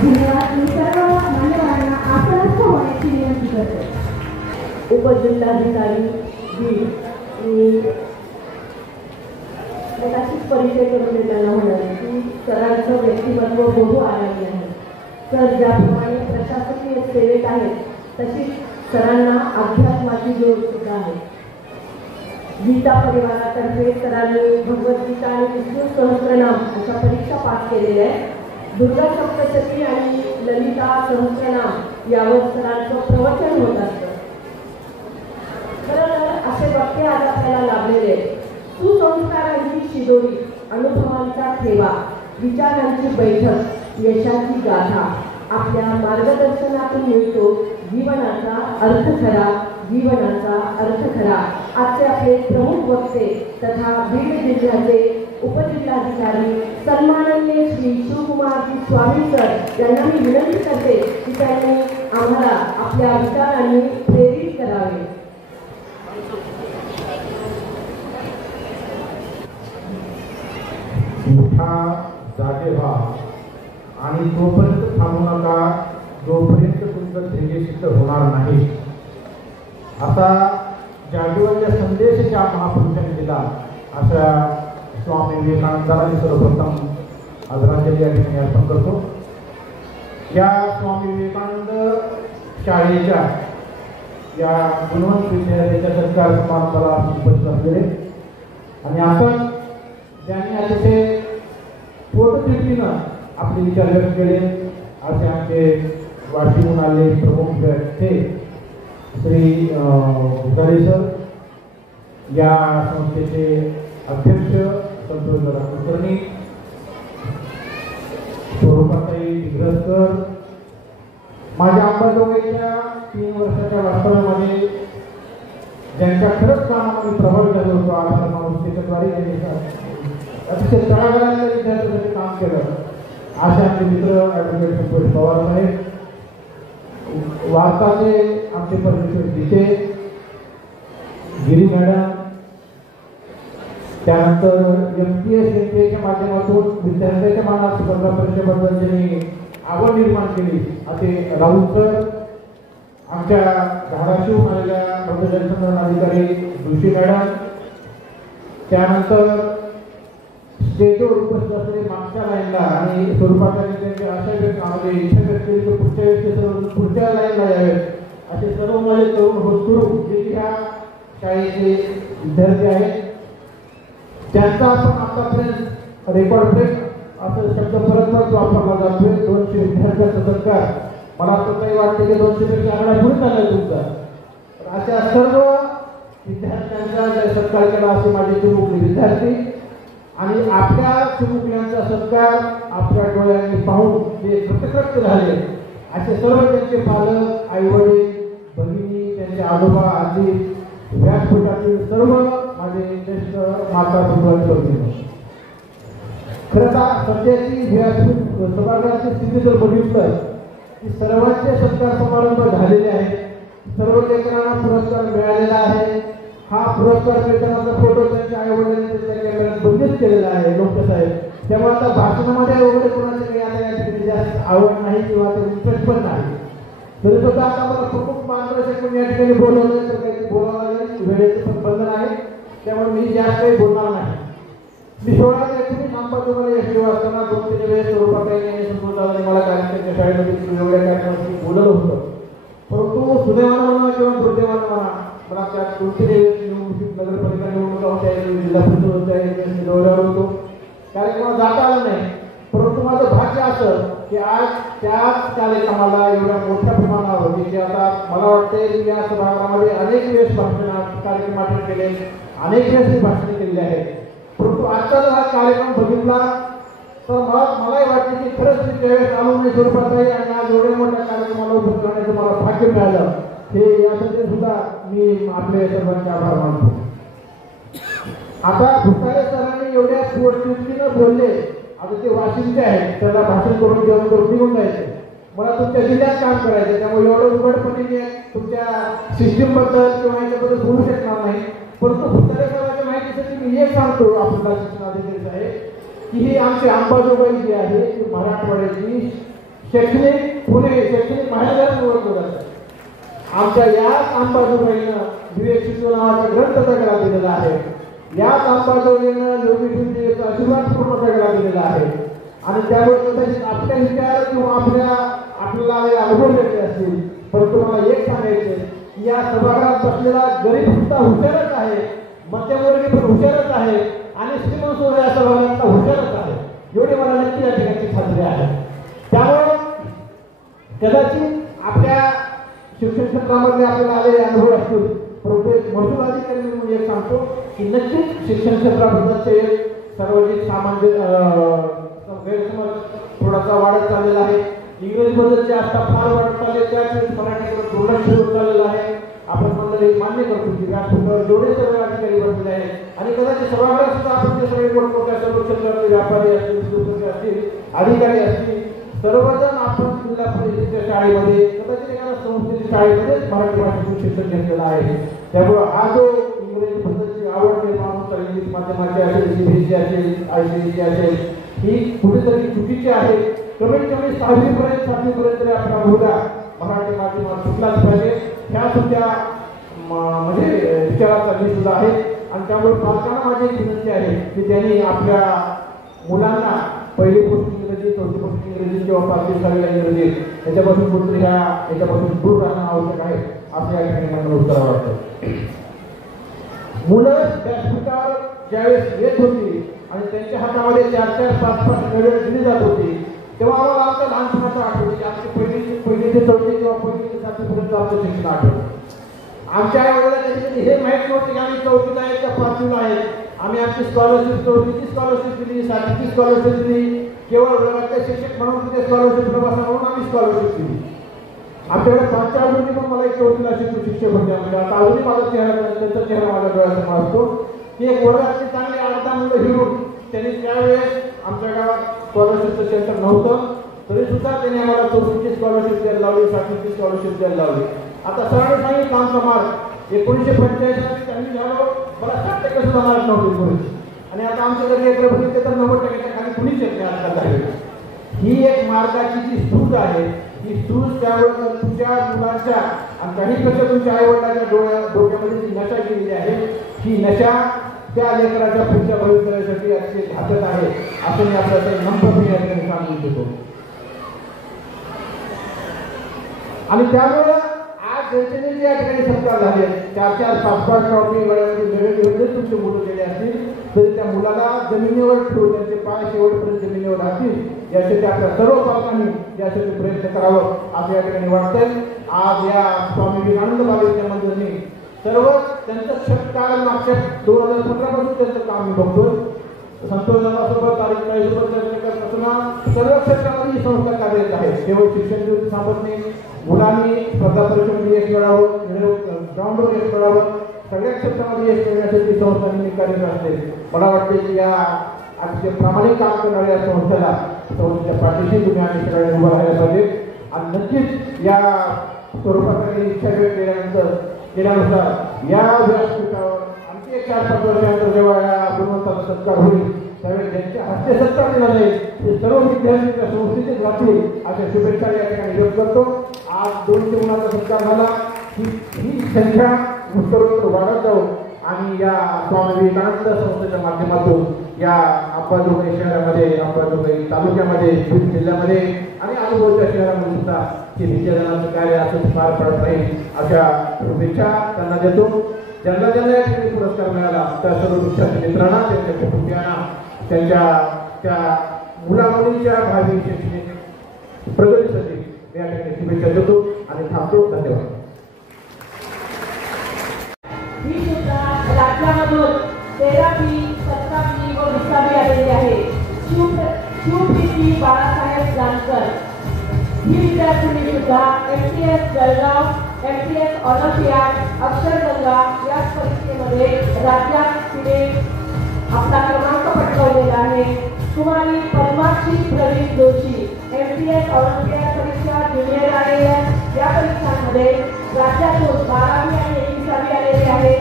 धन्यवाद. मी सर्व मान्यवरांना आसनस्थ होण्याची विनंती करते. उपजिल्हाधिकारी बीड अशीच परिचय करून देताना म्हणाले की सरांचं व्यक्तिमत्व बहुआयामी आहे. सर ज्याप्रमाणे प्रशासकीय सेवेत आहेत तशीच सरांना अध्यात्माची जोड सुद्धा आहे. गीता परिवारातर्फे सरांनी भगवद्गीता आणि विष्णू सहस्त्रनाम अशा परीक्षा पास केलेल्या आहेत. दुर्गा सप्तशती आणि ललिता सहस्त्रनाम यावर सरांचं प्रवचन होत असतं. खरं तर असे वाक्य आज आपल्याला लाभलेले. सुसंस्कारांची शिदोरी, अनुभवांचा ठेवा, विचारांची बैठक, यशाची गाथा आपल्या मार्गदर्शनातून मिळतो जीवनाचा अर्थ खरा, जीवनाचा अर्थ खरा. आजचे आपले प्रमुख वक्ते तथा बीड जिल्ह्याचे उपजिल्हाधिकारी सन्माननीय श्री शिवकुमारजी स्वामी सर यांना मी विनंती करते की त्यांनी आम्हाला आपल्या विचारांनी प्रेरित करावे. मोठा जागे व्हा आणि तोपर्यंत थांबू नका जोपर्यंत तुमचं ध्येय सिद्ध होणार नाही, असा जागेवरच्या संदेश ज्या महापुरुषांनी दिला अशा स्वामी विवेकानंदांनी सर्वप्रथम आदरांजली या ठिकाणी अर्पण करतो. या स्वामी विवेकानंद शाळेच्या या गुणवंत विद्यार्थ्याच्या सत्कार समारंभाला उपस्थित असलेले आणि आपण ज्यांनी अतिशय पोटतिडकीनं आपले विचार व्यक्त केले असे आमचे वाशीहून आलेले प्रमुख व्यक्ती श्री भुसारे सर, या संस्थेचे अध्यक्ष संतोष कुलकर्णी, स्वरूपाताई दिग्रजकर, माझ्या अंबाजोगाईच्या 3 वर्षाच्या वास्तव्यामध्ये ज्यांच्या खरंच कामामध्ये प्रभाव झाला होतो आधारमानुष्यद्वारे त्यांनी अतिशय तळागाळातल्या विद्यार्थ्यांसाठी काम केलं. असे आमचे मित्र ॲडव्होकेट संतोष पवार साहेब, वार्ताचे आमचे परमेश्वर जिते, गिरी मॅडम, त्यानंतर MPS NPAच्या माध्यमातून विद्यार्थ्यांच्या मनात स्पर्धा परीक्षेबद्दल ज्यांनी आवड निर्माण केली असे राहुल सर, आमच्या धाराशिवहून आलेल्या मध्यजनसंधारण अधिकारी जोशी मॅडम, त्यानंतर स्टेजवर उपस्थित असलेले मागच्या लाईनला आणि स्वरूपातांनी त्यांच्या अशा व्यक्ती इच्छा व्यक्त केली की पुढच्या व्यक्ती पुढच्या लाईनला यावेत असे सर्व माझे तरुण होतकरू जे की ह्या शाळेचे विद्यार्थी आहेत, त्यांचा आपण आतापर्यंत रेकॉर्ड ब्रेक असं शब्द परत वापरला जातोय. 200 विद्यार्थ्यांचा सत्कार. मला स्वतःही वाटते की 200 पेक्षा आकडा पुढे चालला तुमचा. तर अशा सर्व विद्यार्थ्यांचा सत्कार केला असे माझे चिमुकले विद्यार्थी आणि आपल्या चिमुकल्यांचा सत्कार आपल्या डोळ्यांनी पाहून जे कृतकृत्य झाले असे सर्व त्यांचे पालक, आईवडील, भगिनी, त्यांचे आजोबा, आजी, व्यासपीठातील सर्व माझे ज्येष्ठ माता भगिनी. खरं तर सध्याची व्यासपीठ सभागृहाची स्थिती जर बघितलं की सर्वांचे सत्कार समारंभ झालेले आहेत. सर्व लेकरांना पुरस्कार मिळालेला आहे. हा पुरस्कार मिळतानाचा फोटो त्यांच्या आईवडिलांनी त्यांच्या कॅमेऱ्यात बंदिस्त केलेला आहे लोकशाहीत. त्यामुळे आता भाषणामध्ये वगैरे कोणाचे काही आता या ठिकाणी जास्त आवड नाही किंवा ते इंटरेस्ट पण नाही. तरी सुद्धा आता मला प्रमुख मार्गदर्शक म्हणून या ठिकाणी बोलवलं तर काही बोलावं लागेल. वेळेचं पण बंधन आहे, त्यामुळे मी जास्त काही बोलणार नाही. मी 16 तुम्ही सांगता तुम्हाला यश असताना 2-3 वेळेस स्वरूपाताईने संतोषदादांनी मला कार्यक्रमाच्या शाळेमध्ये वेगवेगळ्या कार्यक्रमासाठी बोलवलं होतं. परंतु सुदैवानं म्हणा किंवा दुर्दैवानं म्हणा मला त्या 2-3 वेळेस नगरपालिका निवडणूक होत्या, जिल्हा परिषद होत्या, दौऱ्यावर होतो, कार्यक्रमाला जाता आलं नाही. परंतु माझं भाग्य असं की आज त्याच कार्यक्रमाला एवढ्या मोठ्या प्रमाणावर की आता मला वाटते की या सभागृहामध्ये अनेक वेळेस कार्यक्रम अटेंड केले, अनेक वेळेस भाषणे केलेली आहेत. परंतु आजचा जर हा कार्यक्रम बघितला तर मलाही वाटते की खरंच मी त्यावेळेस आलो नाही स्वरूपाताई आणि आज एवढ्या मोठ्या कार्यक्रमाला उपस्थित राहण्याचं मला भाग्य मिळालं. हे यासाठी सुद्धा मी आपले सर्वांचे आभार मानतो. आता भुसारे सरांनी एवढ्या पोटतिडकीनं बोलले, आता ते वाशिमचे आहेत, त्याला भाषण करून जेवण करून निघून जायचे. मला तुमच्या जिल्ह्यात काम करायचं, त्यामुळे एवढं उघडपणे तुमच्या सिस्टीमबद्दल किंवा याच्याबद्दल बोलू शकणार नाही. परंतु भुसारे सरांच्या माहितीसाठी मी हे सांगतो आपल्याला शिक्षणाधिकारी साहेब की ही आमची अंबाजोगाई जी आहे ती मराठवाड्याची शैक्षणिक पुणे शैक्षणिक माहेरघर ओळखलं जातं. आमच्या याच अंबाजोगाईनं विवेक शिशु नावाचा ग्रंथ तयार दिलेला आहे. याच अंबाजोगाईनं योगी शिंदेचा आशीर्वाद पूर्ण तयार दिलेला आहे. आणि त्यामुळे कदाचित आपल्या विचार किंवा आपल्याला अनुभव घेतले असतील, परंतु मला एक सांगायचं की या सभागृहात बसलेला गरीब सुद्धा हुशारच आहे, मध्यमवर्गीय पण हुशारच आहे आणि श्रीमंत सुद्धा या सभागृहातला हुशारच आहे, एवढी मला नक्की या ठिकाणी खात्री आहे. त्यामुळे कदाचित आपल्या शिक्षण क्षेत्रामध्ये आपल्याला आलेले अनुभव असतील, परंतु एक महसूल अधिकारी म्हणून एक सांगतो की नक्कीच शिक्षण क्षेत्राबद्दलचे सार्वजनिक सामान्य गैरसमज थोडासा वाढत चाललेला आहे. इंग्रजीबद्दलचे आता फार वाढत चालले, त्याच मराठीकडे दुर्लक्ष होत चाललेलं आहे. आपण मंडळी मान्य करतो की व्यासपीठावर जेवढे सगळे अधिकारी बसलेले आहेत आणि कदाचित सभागृहात सुद्धा आपण ते सगळे मोठमोठ्या सर्व क्षेत्रातले व्यापारी असतील, उद्योजक असतील, अधिकारी असतील, सर्वजण आपण जिल्हा परिषदेच्या शाळेमध्ये कदाचित एखाद्या संस्थेच्या शाळेमध्येच मराठी भाषेतून शिक्षण घेतलेलं आहे. त्यामुळे हा जो इंग्रजीबद्दलची आवड निर्माण होता, इंग्लिश माध्यमाची असेल, सीबीएसई असेल, ICSE असेल, ही कुठेतरी चुकीची आहे. कमीत कमी 7वीपर्यंत तरी आपला मुलगा मराठी माध्यमात शिकलाच पाहिजे. ह्या सुद्धा म्हणजे विचाराचा मी सुद्धा आहे. आणि त्यामुळे पालकांना माझी एक विनंती आहे की त्यांनी आपल्या मुलांना पहिली गोष्ट इंग्रजी, चौथी गोष्ट इंग्रजी किंवा 5वी 6वीला इंग्रजी याच्यापासून कुठेतरी याच्यापासून दूर राहणं आवश्यक आहे असं या ठिकाणी मला उत्तर वाटतं. मुलं व्यासपीठावर ज्यावेळेस येत होती आणि त्यांच्या हातामध्ये 4-4, 5-5 मेडल दिली जात होती, तेव्हा आम्हाला आमच्या लहानपणाचं आठवतं की आमची पहिली ते चौथी किंवा पहिली ते 7वीपर्यंत आमचं शिक्षण आठवतं. आमच्या आई वडिलांना हे माहीत नव्हतं की आम्ही 4वीला आहेत का 5वीला आहेत. आम्ही आमची स्कॉलरशिप 4वीची स्कॉलरशिप दिली, 7वीची स्कॉलरशिप दिली, केवळ वर्गातले शिक्षक म्हणून तिथे स्कॉलरशिप प्रवासा म्हणून आम्ही स्कॉलरशिप दिली. आमच्याकडे 5-4 मुली पण मला एक 4वीला शिक्षक होते. म्हणजे आता अजूनही माझा त्यांचा चेहरा माझ्या डोळ्यासमोर असतो की एक वर्गातली चांगली 8-10 मुलं हिरून त्यांनी त्यावेळेस आमच्या गावात स्कॉलरशिपचं सेंटर नव्हतं, तरी सुद्धा त्यांनी आम्हाला 4वीची स्कॉलरशिप द्यायला लावली, 7वीची स्कॉलरशिप द्यायला लावली. आता सरांनी सांगितलं आमचा मार्क 1985 त्यांनी झालो, मला 7% सुद्धा मार्क नव्हते पुरेसे. आणि आता आमच्या घरी एक बघितले तर 90%च्या खाली कुणीच येत नाही आजकाल आहे. ही एक मार्गाची जी सूज आहे, ही सूज त्यावेळेस तुमच्या मुलांच्या आणि काहीपेक्षा तुमच्या आई वडिलांच्या डोक्यामध्ये जी नशा केलेली आहे, ही नशा त्या लेकराच्या पुढच्या भविष्यासाठी अतिशय घातक आहे असं मी आपल्याला नम्रपणे या ठिकाणी सांगू इच्छितो. आणि त्यामुळे आज ज्यांचे जे या ठिकाणी सत्कार झाले, 4-4, 5-5 ट्रॉफी गळ्यामध्ये तुमचे मुलं गेले असतील तरी त्या मुलाला जमिनीवर ठेवून त्यांचे पाय शेवटपर्यंत जमिनीवर राहतील यासाठी आपल्या सर्व पालकांनी यासाठी प्रयत्न करावं असं या ठिकाणी वाटतंय. आज या स्वामी विवेकानंद बालविद्या मंदिराने सर्व त्यांचं सत्कार मागच्या 2015 पासून त्यांचं काम मी बघतोय. संतोष दादासोबत तारीख 40 चर्चेपासून सर्व क्षेत्रामध्ये ही संस्था कार्यरत आहे. केवळ शिक्षण दिवस थांबत नाही, मुलांनी स्पर्धा परीक्षेमध्ये यश मिळावं, ग्राउंडवर यश मिळावं, सगळ्या क्षेत्रामध्ये यश मिळण्यासाठी संस्था नेहमी कार्यरत असते. मला वाटते की या अतिशय प्रामाणिक काम करणाऱ्या संस्थेला संस्थेच्या पाठीशी तुम्ही आम्ही सगळ्यांनी उभं राहायला पाहिजे. आणि नक्कीच या स्वरूपाकडे इच्छा व्यक्त केल्यानुसार या व्यासपीठावर आणखी एक 4-5 वर्षानंतर जेव्हा या गुणवंताचा सत्कार होईल त्यावेळी ज्यांच्या हस्ते सत्कार दिला जाईल ते सर्व विद्यार्थी त्या संस्थेचेच राहतील अशा शुभेच्छा या ठिकाणी व्यक्त करतो. आज 200 मुलांचा सत्कार झाला. ही संख्या उत्तरोत्तर वाढत जाऊ आणि या स्वामी विवेकानंद संस्थेच्या माध्यमातून या अंबाजोगाई शहरामध्ये, अंबाजोगाई तालुक्यामध्ये, बीड जिल्ह्यामध्ये आणि आजूबाजूच्या शहरामध्ये सुद्धा हे विद्यादानाचं कार्य असं पार पडत राहील अशा शुभेच्छा त्यांना देतो. ज्यांना या ठिकाणी पुरस्कार मिळाला त्या सर्व विद्यार्थी मित्रांना, त्यांच्या कुटुंबियांना, त्यांच्या मुलामुलींच्या भावी शैक्षणिक प्रगतीसाठी या ठिकाणी शुभेच्छा देतो आणि थांबतो. धन्यवाद. ही सुद्धा राज्यामधून 13वी, 17वी व 20वी आलेली आहे. शिवप्रीती बाळासाहेब जानकर ही विद्यार्थिनी सुद्धा MTS Jalgaon, MTS Olympiad, Aksharganga या परीक्षेमध्ये राज्यात तिने आपला क्रमांक पटकावलेला आहे. कुमारी पद्माक्षी प्रवीण जोशी MTS ऑलिम्पियाड परीक्षा, ज्युनियर आलेल्या या परीक्षांमध्ये राज्यातून 12वी आणि 21वी आलेले आहे.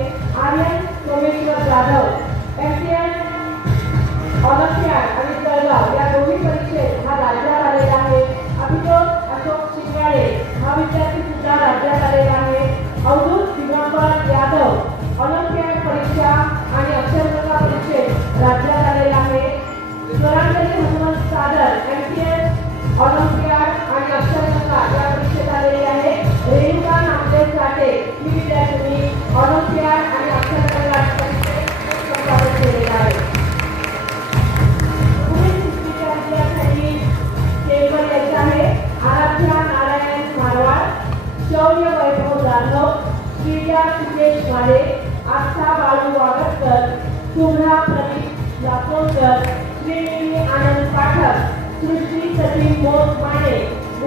आर्यन सोमेश्वर जाधव MTS ऑलिम्पियाड आणि जळगाव या दोन्ही परीक्षेत हा राज्यात आलेला आहे. अभिजोत पूजा सुकेश वाडे, आस्था बाळू वागतकर, शुभ्रा प्रदीप लापोलकर, श्रीनिधी आनंद पाठक, सृष्टी सचिन मोठमाने,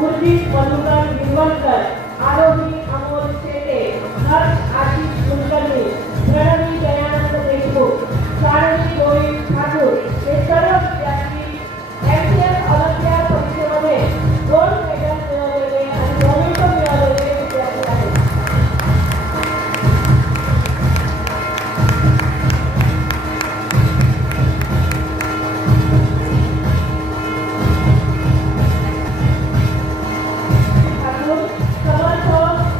उर्जित मधुकर गिरवणकर, आरोही अमोल शेटे, हर्ष आशिष कुलकर्णी, प्रणवी दयानंद देशमुख, सारंगी गोविंद ठाकूर हे सर्व विद्यार्थी MCS ऑलिम्पियाड परीक्षेमध्ये गोल्ड मेडल मिळवलेले आणि मोमेंटो मिळवलेले विद्यार्थी आहेत. ठाकूर, समर्थ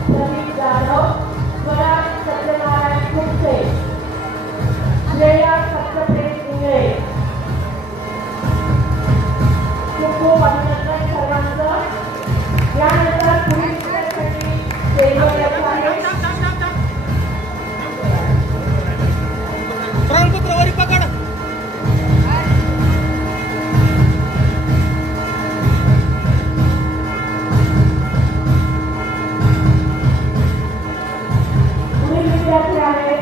प्रदीप जाधव, स्वराज सत्यनारायण खुपसे, श्रेया सत्यप्रेम इंगळे, खूप खूप अभिनंदन सर्वांचं. यानंतर पुढील स्पर्धेसाठी स्टेजवर येत आहे पुढील विद्यार्थी आहेत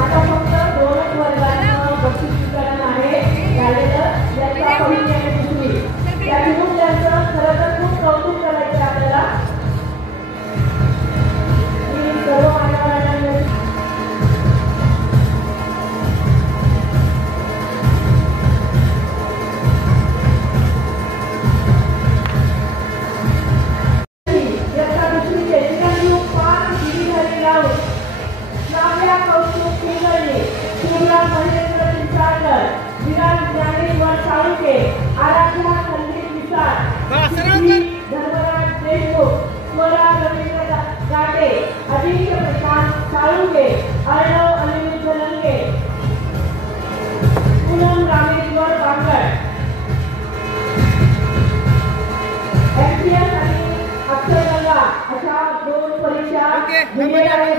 आता फक्त दोनच वर्गांचं बक्षीसीकरण आहे झालेलं. याच्या पहिली आणि दुसरी या विद्यार्थ्यांचं खरं तर खूप कौतुक करायचं आपल्याला. मी सर्व मान्यवरांना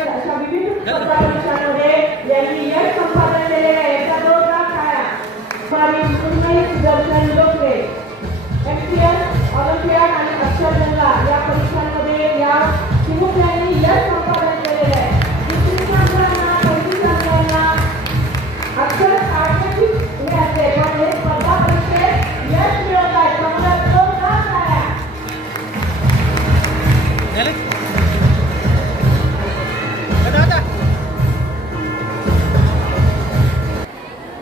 अशा विविध परीक्षांमध्ये यांनी यश संपादन केलेल्या याचा जोरदार टाळ्या. स्वामी मुन्नई सुदर्शन लोकरे MCS ऑलिम्पियाड आणि अक्षरगंगा या परीक्षांमध्ये या चिमुकल्यांनी यश संपादन केलेले आहे. दुसरी संघांना पहिली संघांना अक्षर काढण्याची हे असते पण हे स्पर्धा परीक्षेत यश मिळवत आहे. चांगला जोरदार टाळ्या.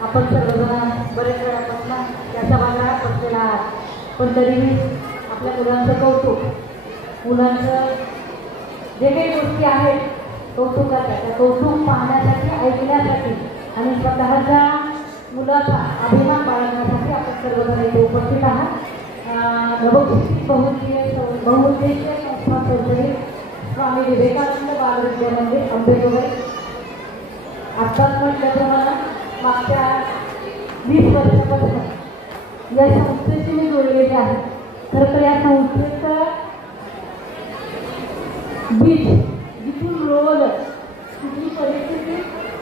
आपण सर्वजण बरेच वेळापासून त्याच्या भागात बसलेला आहात, पण तरीही आपल्या मुलांचं कौतुक, मुलांचं जे काही गोष्टी आहेत कौतुकाच्या त्या कौतुक पाहण्यासाठी, ऐकण्यासाठी आणि स्वतःच्या मुलाचा अभिमान बाळगण्यासाठी आपण सर्वजण इथे उपस्थित आहात. नवशिक्षित बहुउद्देशीय संस्था संचलित स्वामी विवेकानंद बाल विद्या मंदिर अंबेजोगाई. आत्ताच म्हटल्याप्रमाणे मागच्या 20 वर्षापासून या संस्थेशी मी जोडलेली आहे. खरं तर या संस्थेचं बीज जिथून रोल तिथली परिस्थिती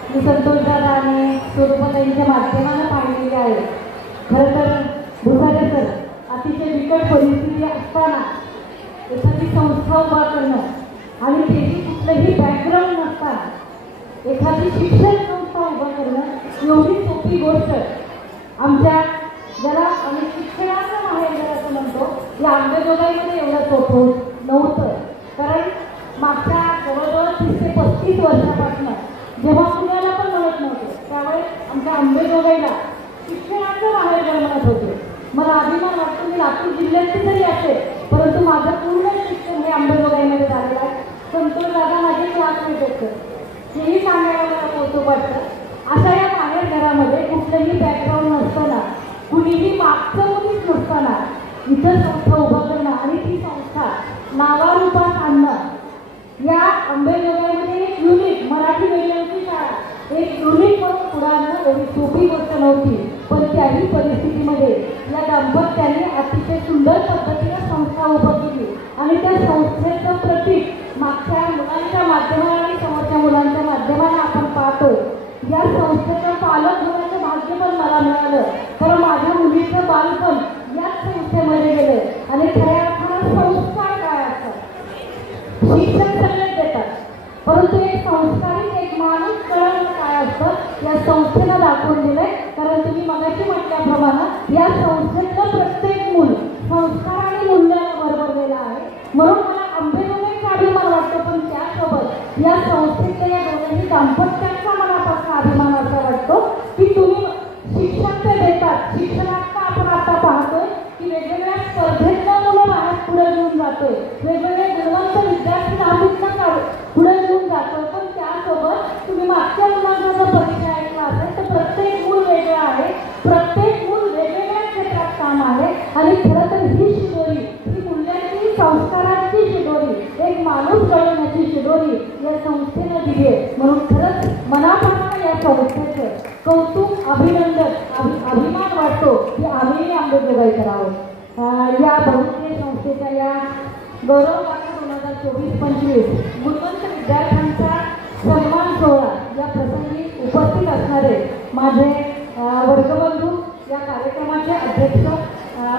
मी संतोषदादा आणि स्वरूपाताईंच्या माध्यमानं पाहिलेली आहे. खरं तर भुसारे सर अतिशय बिकट परिस्थिती असताना एखादी संस्था उभा करणं आणि त्याची कुठलंही बॅकग्राऊंड नसताना एखादी शिक्षण संस्था उभा करणं एवढी सोपी गोष्ट आमच्या ज्याला आम्ही शिक्षणाचं माहेर असं म्हणतो या अंबेजोगाईमध्ये एवढं सोपं नव्हतं. कारण मागच्या जवळजवळ 30 ते 35 वर्षापासून जेव्हा पुण्याला पण म्हणत नव्हतं त्यावेळेस आमच्या अंबेजोगाईला शिक्षणाचं माहेर म्हणत होते. मला अभिमान वाटतो मी लातूर जिल्ह्याची जरी असेल परंतु माझं पूर्ण शिक्षण हे अंबेजोगाईमध्ये झालेलं आहे. संतोष दादा माझे क्लासमेट होतं हेही सांगायला मला कौतुक वाटतं. अशा या बाहेर घरामध्ये कुठलंही बॅकग्राऊंड नसताना कुणीही मागचं मुलीच नसताना इथं संस्था उभं करणं आणि ती संस्था नावारूपात आणणं या अंबेजोगाईमध्ये एक युनिक मराठी मीडियमची शाळा एक युनिक म्हणून पुढारणं एवढी सोपी गोष्ट नव्हती. पण त्याही परिस्थितीमध्ये या दाम्पत्याने अतिशय सुंदर पद्धतीने संस्था उभं केली आणि आणि त्या संस्थेचं प्रतीक मागच्या मुलांच्या माध्यमाने आणि समोरच्या मुलांच्या माध्यमाने आपण पाहतो. या संस्थेचं पालक होण्याचं भाग्य पण मला मिळालं, कारण माझ्या मुलीचं बालपण याच संस्थेमध्ये गेलं. आणि खऱ्या अर्थानं संस्कार काय असतात, शिक्षण सगळेच देतात, परंतु एक संस्कारिक एक माणूस कळवणं काय असतं या संस्थेनं दाखवून दिलंय. कारण तुम्ही मगाशी म्हटल्याप्रमाणे या संस्थेतलं प्रत्येक मूल संस्कार आणि मूल्यानं भरभरलेलं आहे. म्हणून मला आंबेजोगाईचा अभिमान वाटतो, पण त्यासोबत या संस्थेतल्या या दोघांनी दाम्पत्याचा मनापासून अभिमान असा वाटतो की तुम्ही शिक्षण ते देतात. शिक्षणात आपण आता पाहतोय की वेगवेगळ्या स्पर्धेतल्या मुलं बाहेर पुढे घेऊन जातोय, वेगवेगळे गुणवंत विद्यार्थी दहावीतनं पुढे घेऊन जातोय. पण त्यासोबत तुम्ही मागच्या मुलांचा जर परिचय ऐकला असेल तर प्रत्येक मूल वेगळं आहे, प्रत्येक मूल वेगवेगळ्या क्षेत्रात काम आहे. आणि खरं तर ही शिदोरी, ही मूल्यांची संस्काराची शिदोरी, एक माणूस घडवण्याची शिदोरी या संस्थेनं दिली आहे. म्हणून खरंच मनापासून या संस्थेचं कौतुक, अभिनंदन, अभिमान वाटतो की आम्ही आंबेजोगाईकर आहोत. या बहुतेक संस्थेच्या या गौरव गाथा 2024-25 गुणवंत विद्यार्थ्यांचा सन्मान सोहळा या प्रसंगी उपस्थित असणारे माझे वर्गबंधू, या कार्यक्रमाचे अध्यक्ष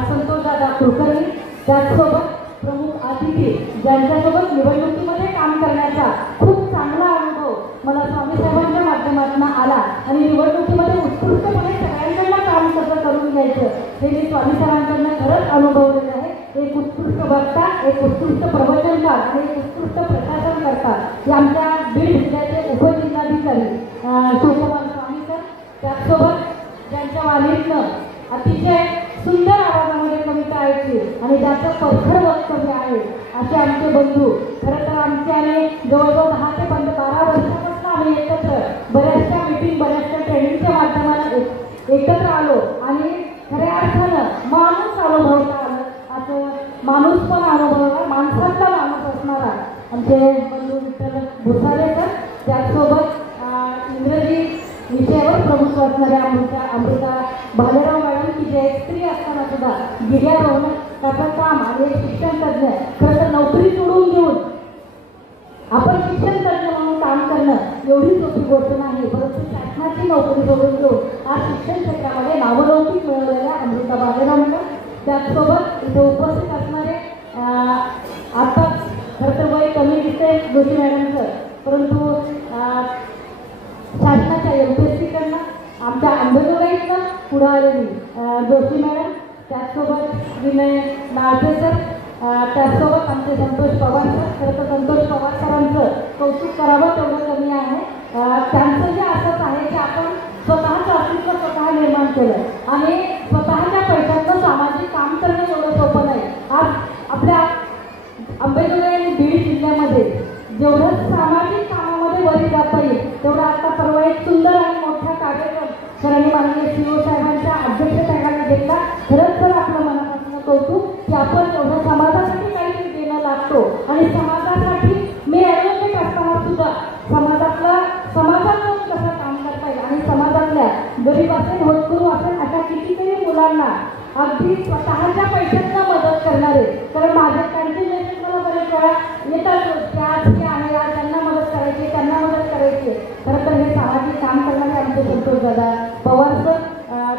संतोषदादा कुलकर्णी, त्याचसोबत प्रमुख अतिथी ज्यांच्यासोबत निवडणुकीमध्ये काम करण्याचा खूप चांगला अनुभव मला स्वामी साहेबांच्या माध्यमातून आला आणि निवडणुकीमध्ये उत्कृष्टपणे सगळ्यांकडनं काम कसं करून घ्यायचं हे मी स्वामी साहेबांकडनं खरंच अनुभवलेलं आहे. एक उत्कृष्ट वक्ता, एक उत्कृष्ट प्रवचनकार आणि एक उत्कृष्ट प्रशासन करतात. आमच्या बीड जिल्ह्याचे उपजिल्हाधिकारी शिवकुमार स्वामी सर, त्याचसोबत ज्यांच्या वाणीतनं अतिशय सुंदर आवाजामध्ये कविता ऐकली आणि ज्याचं परखड वक्तव्य आहे असे आमचे बंधू. खरं तर आमचे आणि जवळजवळ 10 ते 12 वर्षापासून आम्ही एकत्र बऱ्याचशा मीटिंग, बऱ्याचशा ट्रेनिंगच्या माध्यमाने एकत्र आलो आणि खऱ्या अर्थानं माणूस अनुभवता आलं, असं माणूस पण अनुभवला, माणसातला माणूस असणारा आमचे बंधू विठ्ठल भुसारेकर, त्याचसोबत इंग्रजी विषयावर प्रमुख असणाऱ्या अमृता भालेराव मॅडम, की जे एक स्त्री असताना सुद्धा गिर्यारोहणाचं काम आणि एक शिक्षण तज्ज्ञ. खरं तर नोकरी सोडून घेऊन आपण शिक्षण तज्ज्ञ म्हणून काम करणं एवढी सोपी गोष्ट नाही, परंतु शासनाची नोकरी सोडून घेऊन आज शिक्षण क्षेत्रामध्ये नावलौकिक मिळवलेल्या अमृता भालेराव मॅडम, त्याचसोबत इथे उपस्थित असणारे आता खरं तर वय कमी दिसते जोशी मॅडमचं, परंतु शासनाच्या MPSCकडनं आमच्या आंबेजोगाईतनं पुढं आलेली जोशी मॅडम, त्याचसोबत विनय नाळके सर, त्याचसोबत आमचे संतोष पवार सर. खरं तर संतोष पवार सरांचं कौतुक करावं तेवढं कमी आहे. त्यांचं जे असंच आहे की आपण स्वतःचं अस्तित्व स्वतः निर्माण केलं आणि स्वतःच्या पैशातनं सामाजिक काम करणं एवढं सोपं नाही. आज आपल्या आंबेजोगाई आणि बीड जिल्ह्यामध्ये जेवढं सामाजिक कामामध्ये वरी जाता येईल तेवढा आता परवा एक सुंदर आणि मोठा कार्यक्रम सरांनी माननीय CEO साहेबांच्या अध्यक्षतेखाली घेतला. खरंच तर आपलं मनापासून कौतुक की आपण एवढं समाजासाठी काहीतरी देणं लागतो आणि समाजासाठी मी ॲडव्होकेट असताना सुद्धा समाजात कसं काम करता येईल आणि समाजातल्या गरीब असेल, होतकरू असेल अशा कितीतरी मुलांना अगदी स्वतःच्या पैशांना मदत करणारे. कारण माझे कॅन्टीन मला बरेच वेळा येतात की आज हे आहे, आज त्यांना मदत करायची, त्यांना मदत करायची. खरं तर हे सामाजिक काम करणारे आमचे संतोष दादा पवार सर,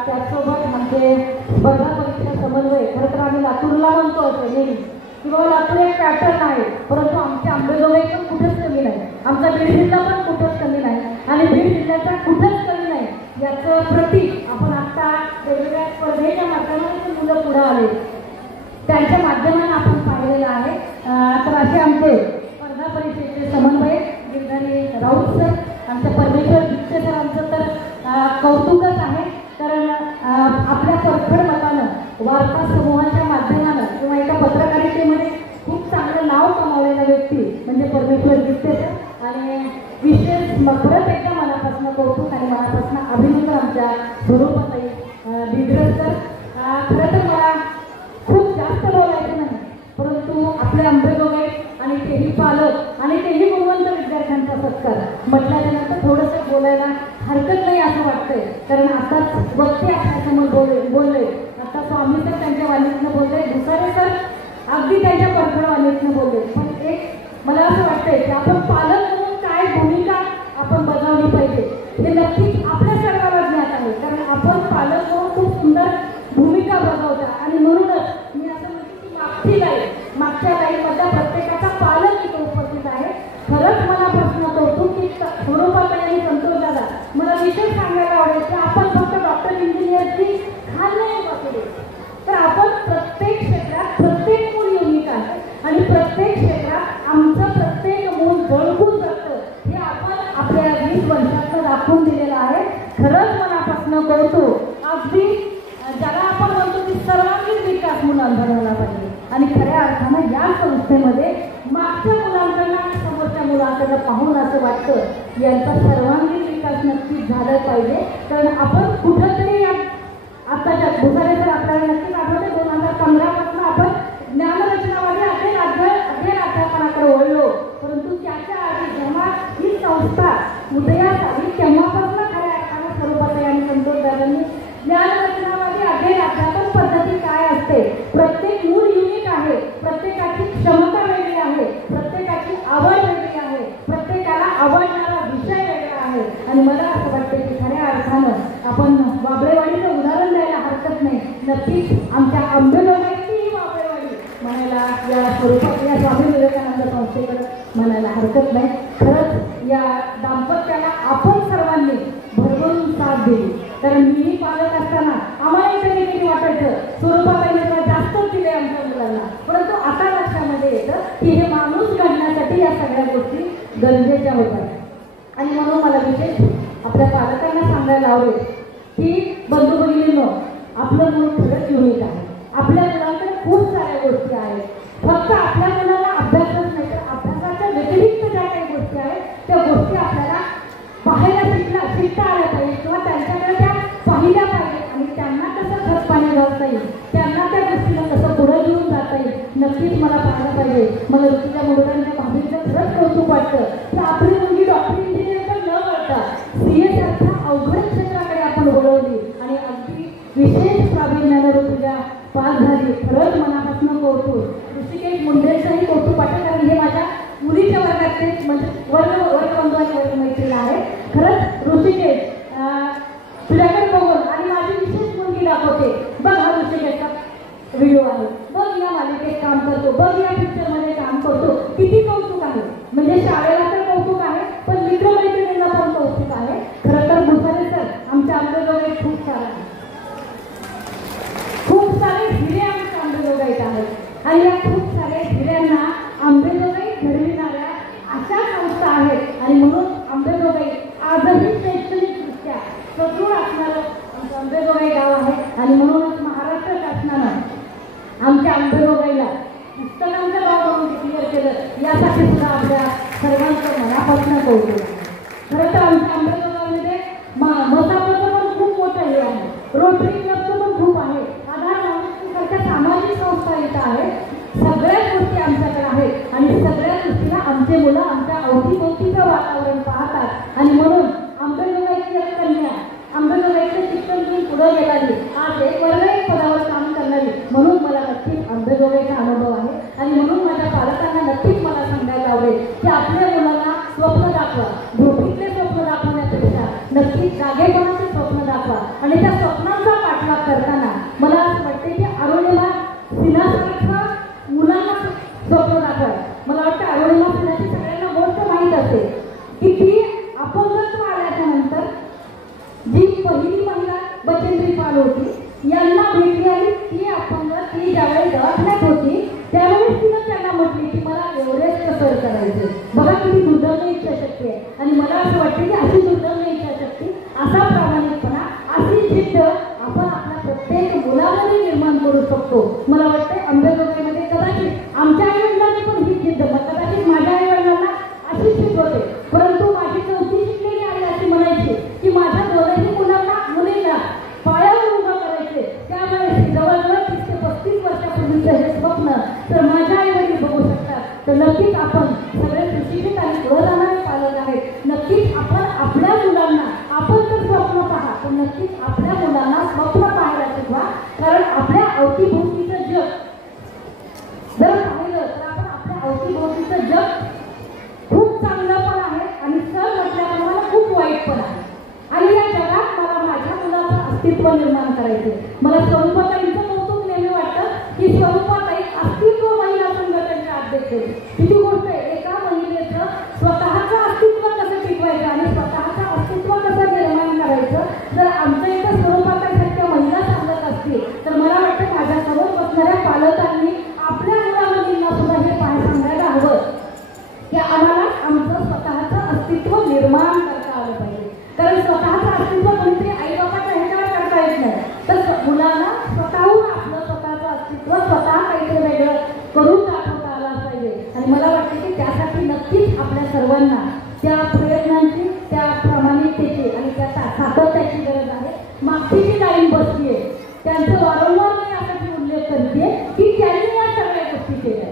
त्याचसोबत आमचे स्पर्धा परीक्षा समन्वय. खरं तर आम्ही लातूरला म्हणतो असे नेहमी की बाबा लातूर एक पॅटर्न आहे, परंतु आमच्या आंबेजोगाई पण कुठेच कमी नाही, आमचा बीड जिल्हा पण कुठेच कमी नाही आणि बीड जिल्ह्याचा कुठेच कमी नाही याचं प्रतीक आपण आता वेगवेगळ्या स्पर्धेच्या माध्यमातून मुलं पुढे आले त्यांच्या माध्यमाने आपण पाहिलेलं आहे. तर असे आमचे स्पर्धा परीक्षेचे समन्वय गिरधारी राऊत सर, आमच्या परमेश्वर गित्ते सरांचं तर कौतुकच आहे. कारण आपल्या परखड मतानं वार्ता समूहाच्या माध्यमानं किंवा एका पत्रकारितेमध्ये खूप चांगलं नाव कमावलेला व्यक्ती म्हणजे परमेश्वर गित्ते सर आणि विशेष खरंच एकदा मनापासून कौतुक आणि मनापासून अभिनंदन आमच्या स्वरूपाताई दिग्रज सर. खरं तर मला खूप जास्त बोलायचं नाही, परंतु आपल्या आंबेजोगाई आणि तेही पालक आणि तेही गुणवंत विद्यार्थ्यांचा सत्कार म्हटल्यानंतर थोडंसं बोलायला हरकत नाही असं वाटतंय. कारण आताच वक्ते आपल्यासमोर बोलले आता स्वामी सर त्यांच्या वाणीतनं बोलले, भुसारे सर अगदी त्यांच्या परखडवाणीत प्रामाणिकने बोलले, पण एक मला असं वाटतंय की आपण पालक म्हणून काय भूमिका आपण बजावली पाहिजे हे नक्कीच आपल्या सर्वांना ज्ञात आहे, कारण आपण पालक म्हणून खूप सुंदर भूमिका बजावता. आणि म्हणूनच मी असं म्हणते की मागच्या लाईनमधला प्रत्येकाचा पालक इथे उपस्थित आहे. खरंच मला प्रश्न कौतुक की स्वरूपाताई आणि संतोष दादा, मला विशेष सांगायला आवडेल की आपण फक्त डॉक्टर इंजिनियरची खाल नाही बसले, तर आपण प्रत्येक क्षेत्रात प्रत्येक मूल युनिक आहे आणि प्रत्येक क्षेत्रात आमचं प्रत्येक मूल झळकून जातं हे आपण आपल्या 20 वर्षात दाखवून दिलेलं आहे. खरंच मनापासून कौतुक. अगदी ज्याला आपण म्हणतो की सर्वांगीण विकास मुलांचा झाला पाहिजे आणि खऱ्या अर्थानं या संस्थेमध्ये मागच्या मुलांकडनं आणि समोरच्या मुलांकडनं पाहून असं वाटतं यांचा सर्वांगीण विकास नक्कीच झाला पाहिजे. कारण आपण कुठंतरी आताच्या भुसारे सर आपल्याला नक्कीच आठवते 2015 पासून आपण ज्ञानरचनावादी अध्ययनाकडे वळलो, परंतु त्याच्या आधी जेव्हा ही संस्था उदयास आली तेव्हापासून खऱ्या अर्थानं स्वरूपाताई आणि संतोष दादांनी ज्ञानरचनावादी अध्ययन पद्धती काय असते, प्रत्येक मूल युनिक आहे, प्रत्येकाची क्षमता वेगळी आहे, प्रत्येकाची आवड वेगळी आहे, प्रत्येकाला आवडणारा विषय वेगळा आहे. आणि मला असं वाटतं की खऱ्या अर्थानं आपण वाबळेवाडीचं उदाहरण द्यायला हरकत नाही. नक्कीच आमच्या आंबेजोगाईची वाबळेवाडी म्हणायला या स्वरूपात या स्वामी विवेकानंद संस्थेकडे म्हणायला हरकत नाही. खरंच या दाम्पत्याला आपण सर्वांनी भरभरून साथ दिली, कारण मीही पालक असताना आम्हाला इथे किती वाटायचं स्वरूपाताईने जरा जास्तच दिले आमच्या मुलांना, परंतु आता लक्षामध्ये येतं की हे माणूस घडण्यासाठी या सगळ्या गोष्टी गरजेच्या होत्या. आणि म्हणून मला विशेष आपल्या पालकांना सांगायला आवडेल की बंधू भगिनींनो, आपलं मूल खरंच युनिक आहे. आपल्या मुलांकडे खूप साऱ्या गोष्टी आहेत. फक्त आपल्या मुलांना अभ्यासच नाही तर अभ्यासाच्या व्यतिरिक्त ज्या काही गोष्टी आहेत त्या गोष्टी आपल्याला पाहायला शिकता आल्या पाहिजे किंवा त्यांच्याकडे त्या पाहिल्या पाहिजे आणि त्यांना कसं खत पाणी घालता येईल, त्यांना त्या गोष्टीला कसं पुढे घेऊन जाता येईल नक्कीच मला पाहायला पाहिजे. मला ऋतुजा मुलांच्या भाभीचं खरंच कौतुक वाटतं की आपली मुलगी डॉक्टर इंजिनिअरकडे न वळता CA सारख्या अवघड क्षेत्राकडे आपण वळवली आणि अगदी विशेष प्रावीण्यानं ऋतुजा पास झाली. खरंच मनापासून कौतुक. ऋषिकेश मुंडेंचंही कौतुक वाटतं, कारण हे माझ्या मुलीच्या वर्गाचे म्हणजे वर्गबंधू आणि वर्गमैत्रीण आहे. खरंच ऋषिकेश, तुझ्याकडे बघून आणि माझी विशेष मुलगी दाखवते, बघ हा ऋषिकेशचा व्हिडिओ आहे, बघ या मालिकेत काम करतो, बघ या पिक्चरमध्ये काम करतो. किती कौतुक आहे. म्हणजे शाळेला तर कौतुक आहे पण मित्रमैत्रिणींना पण कौतुक आहे. खरं तर भुसारे सर आमच्या आंबेजोगाईत खूप सारे हिरे आमच्या आंबेजोगाईत आहेत आणि या खूप साऱ्या हिऱ्यांना आंबेजोगाई घडविणाऱ्या अशा संस्था आहेत. आणि म्हणून आंबेजोगाई आजही शैक्षणिकदृष्ट्या सदृढ असणारं आमचं आंबेजोगाई गाव आहे. आणि म्हणूनच महाराष्ट्र शासनानं आमच्या आंबेजोगाईला पुस्तकांचं गाव म्हणून डिक्लेअर केलं, यासाठी सुद्धा आपल्या सर्वांचं मनापासून कौतुक आहे. खरं तर आमच्या आंबेजोगाईमध्ये मसापचं पण खूप मोठं हे आहे, रोटरी क्लबचं पण खूप आहे, आधार सारख्या सामाजिक संस्था इथं आहेत. सगळ्याच गोष्टी आमच्याकडे आहेत आणि सगळ्या गोष्टीला आमचे मुलं आमच्या अवतीभोवतीचं वातावरण पाहतात. आणि म्हणून आंबेजोगाईची कन्या आंबेजोगाईचं शिक्षण घेऊन पुढे गेलाली, आज एक पदावर काम करणारी, म्हणून मला नक्कीच आंबेजोगाईचा अनुभव आहे. आणि म्हणून माझ्या पालकांना नक्कीच मला सांगायला आवडेल की आपल्या मुलांना स्वप्न दाखवा, झोपीतले स्वप्न दाखवण्यापेक्षा नक्कीच जागेपणाचे स्वप्न दाखवा. आणि त्या स्वप्नांचा पाठलाग करताना मला असं वाटते की अरुणिमा सिन्हासारखं मुलांना स्वप्न दाखवा. मला वाटतं अरुणिमा सिन्हाची सगळ्यांना गोष्ट माहीत असते की ती अपंगत्व आल्याच्या नंतर जी पहिली महिला बचेंद्री पाल होती यांना भेटली आणि ती अपंग ती ज्यावेळी दवाखान्यात होती त्यावेळेस तिनं त्यांना म्हटली की मला एव्हरेस्ट सर करायचे. बघा किती दुर्दैवी इच्छाशक्ती आहे. आणि मला असं वाटतं की अशी दुर्दैवी इच्छाशक्ती, असा प्रामाणिकपणा, अशी जिद्द आपण आपल्या प्रत्येक मुलामध्ये निर्माण करू शकतो. मला वाटतं आंबेजोगाईमध्ये कदाचित आमच्या आईवडिलांनी पण ही जिद्द, कदाचित माझ्या आईवडिलांना अशी शिकवते, परंतु माझी चौथी शिकलेली आई अशी म्हणायची की माझ्या दोनही मुलींना पायावर उभं करायचे. त्यामुळे जवळजवळ 30 ते 35 वर्षापूर्वीचं हे स्वप्न तर माझ्या आईवडील बघू शकतात. तर नक्कीच आपण सगळे सुशिक्षित आणि पुढे जाणारे पालक आहेत. नक्कीच आपण आपल्या मुलांना, आपण तर स्वप्न पहा पण नक्कीच आपल्या मुलांना स्वप्न पाहायला शिकवा. कारण आपल्या अवतीभोवतीचं जग जर पाहिलं तर आपण आपल्या करायचे. मला स्वरूपाताईंचं कौतुक नेहमी वाटतं की स्वरूपाताई अस्तित्व महिला संघटनेच्या अध्यक्ष. किती गोष्ट आहे, एका महिलेचं स्वतःचं अस्तित्व कसं टिकवायचं आणि स्वतःचं अस्तित्व कसं निर्माण करायचं. जर आमच्या इथं स्वरूपाताईसारख्या महिला सांगत असतील तर मला वाटतं माझ्यासमोर बसणाऱ्या पालकांनी आपल्या मुलामुलींना सुद्धा हे सांगायला हवं की आम्हाला आमचं स्वतःचं अस्तित्व निर्माण करता आलं पाहिजे. कारण स्वतःचं अस्तित्व कोणीतरी आईबापाच्या ह्याच्यावर करता येत नाही, तर मुलांना स्वतःहून आपलं स्वतःचं अस्तित्व स्वतः काहीतरी वेगळं करून दाखवता आलं पाहिजे. आणि मला वाटतं की त्यासाठी नक्कीच आपल्या सर्वांना त्या प्रयत्नांची, त्या प्रामाणिकतेची आणि त्या सातत्याची गरज आहे. मागची जी लाईन बसली आहे त्यांचं वारंवार मी यासाठी उल्लेख करते की त्यांनी या सगळ्या गोष्टी केल्या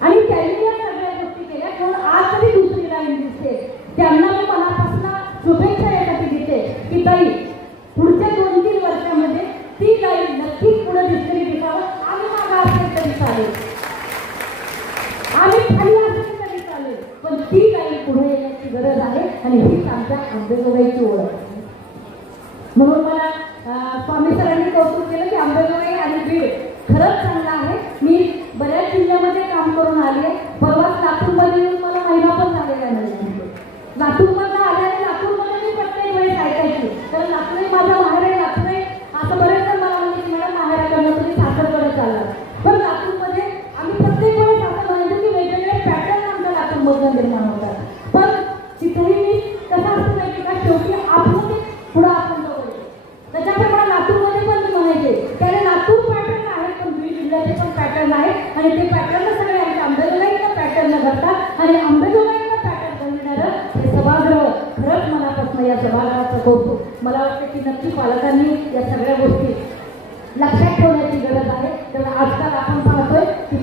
आणि त्यांनी या सगळ्या गोष्टी केल्या म्हणून आज तरी दुसरी लाईन दिसते. त्यांना मी मनापासून शुभेच्छा यासाठी देते की ताई पुढच्या 2-3 वर्षामध्ये ती लाईन नक्कीच पुढे दिसतरी दिसावं. आम्ही मागा असेल तरी चालेल, आम्ही खाली असेल तरी चालेल, पण ती लाईन पुढे येण्याची गरज आहे आणि हीच आमच्या अंबेजोगाईची ओळख आहे. म्हणून मला स्वामी सरांनी कौतुक केलं की अंबेजोगाई आणि बीड खरंच चांगलं आहे. मी बऱ्याच जिल्ह्यामध्ये काम करून आले. परवाच लातूरमध्ये येऊन मला महिना पण झालेला नाही. लातूरमधनं आल्याने लातूरमध्ये मी प्रत्येक वेळेस ऐकायची, तर लातूर माझा माहेर आहे, लातूर आहे असं बरेच जण मला म्हणजे मॅडम माहेराकडनं तुम्ही सासरकडे चालला. पण लातूरमध्ये आम्ही प्रत्येक वेळेस असं म्हणायचो की वेगवेगळे पॅटर्न आमच्या लातूरमधनं निर्माण होतात. पण तिथेही मी कसं असतं माहिती का, शेवटी आपण ते पुढं आपण जवळ त्याच्याप्रमाणे लातूरमध्ये पण मी म्हणायचे त्याने लातूर पॅटर्न आहे, पण बीड जिल्ह्याचे पण पॅटर्न आहे आणि ते पॅटर्न सगळे आमच्या अंबेजोगाईला पॅटर्न घडतात आणि अंबेजोगाईला पॅटर्न बनविणारं हे सभागृह खरंच मनापासून या सभागृहाचं कौतुक. मला वाटतं की नक्की पालकांनी या सगळ्या गोष्टी लक्षात ठेवण्याची गरज आहे. तर आजकाल आपण पाहतोय की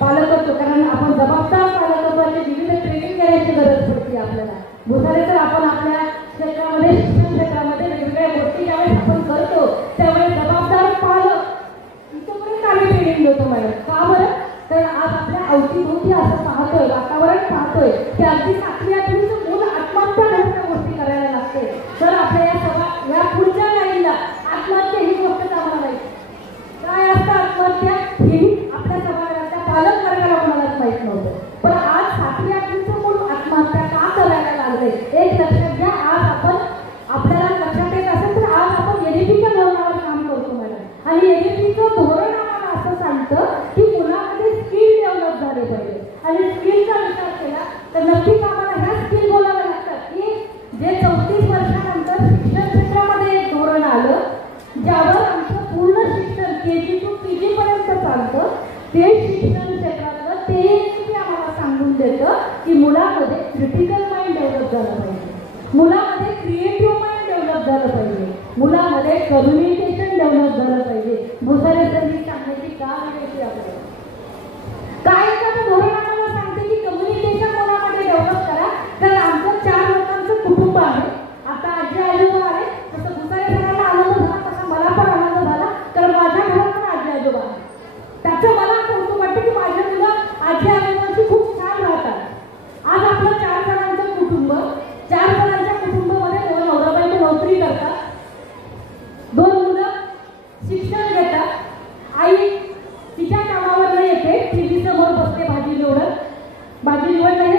पालकत्व, कारण आपण जबाबदार पालकत्वाचे विविध ट्रेनिंग घेण्याची गरज पडते आपल्याला. भुसारे तर आपण आपल्या क्षेत्रामध्ये, शिक्षण क्षेत्रामध्ये वेगवेगळ्या गोष्टी ज्यावेळेस आपण करतो त्यावेळेस जबाबदार पालक इथपर्यंत आम्ही ट्रेनिंग देतो मॅडम. का बरं, तर आज आपल्या अवतीभोवती असं पाहतोय, वातावरण पाहतोय की अगदी 7वी-8वीचं मूल आत्महत्या करण्याच्या गोष्टी करायला लागते. तर आपल्या या पुढच्या लाईनला आत्महत्या ही गोष्ट आम्हाला माहिती काय असतं. आत्महत्या हेही आपल्या सभागृहाच्या पालक वर्गाला कोणालाच माहीत नव्हतं. पण आज 7वी-8वीचं मूल आत्महत्या का करायला लागले एक लक्षात घ्या. आज आपण आपल्याला लक्षात येत असेल तर आज आपण एनईपीच्या धोरणावर काम करतो मॅडम आणि एनईपीचं धोरण आम्हाला असं सांगतं की मुलामध्ये स्किल डेव्हलप झाले पाहिजे. आणि स्किलचा विचार केला तर नक्कीच आम्हाला ह्या स्किल बोलाव्या लागतात की जे 34 वर्षानंतर शिक्षण क्षेत्रामध्ये एक धोरण आलं ज्यावर आमचं पूर्ण शिक्षण KG to PG पर्यंत चालतं, ते शिक्षण क्षेत्रातलं ते आम्हाला सांगून देतं की मुलामध्ये क्रिटिकल माइंड डेव्हलप झालं पाहिजे, मुलामध्ये क्रिएटिव्ह माइंड डेव्हलप झालं पाहिजे, मुलामध्ये कम्युनिकेशन डेव्हलप झालं पाहिजे. भुसारे सर ही सांगण्याची का वेगळी आपल्याला काय एखादं धोरण आम्हाला सांगते की कम्युनिकेशन कोणामध्ये डेव्हलप करा. तर आमचं 4 लोकांचं कुटुंब आहे. आता आजी आजोबा आहे, तसं भुसारे सरांना आनंद झाला तसा मला पण आनंद झाला, कारण माझ्या घरात पण आजी आजोबा आहे. त्याचं मला कौतुक वाटतं की माझ्या मुलं आजी आजोबांची खूप छान राहतात. आज आपलं 4 जणांचं कुटुंब, 4 जणांच्या कुटुंबामध्ये 2 नवरा-बायको नोकरी करतात, 2 मुलं शिक्षण घेतात, आई तिच्या कामावर येते, टीव्ही समोर बसते भाजी निवड नाही,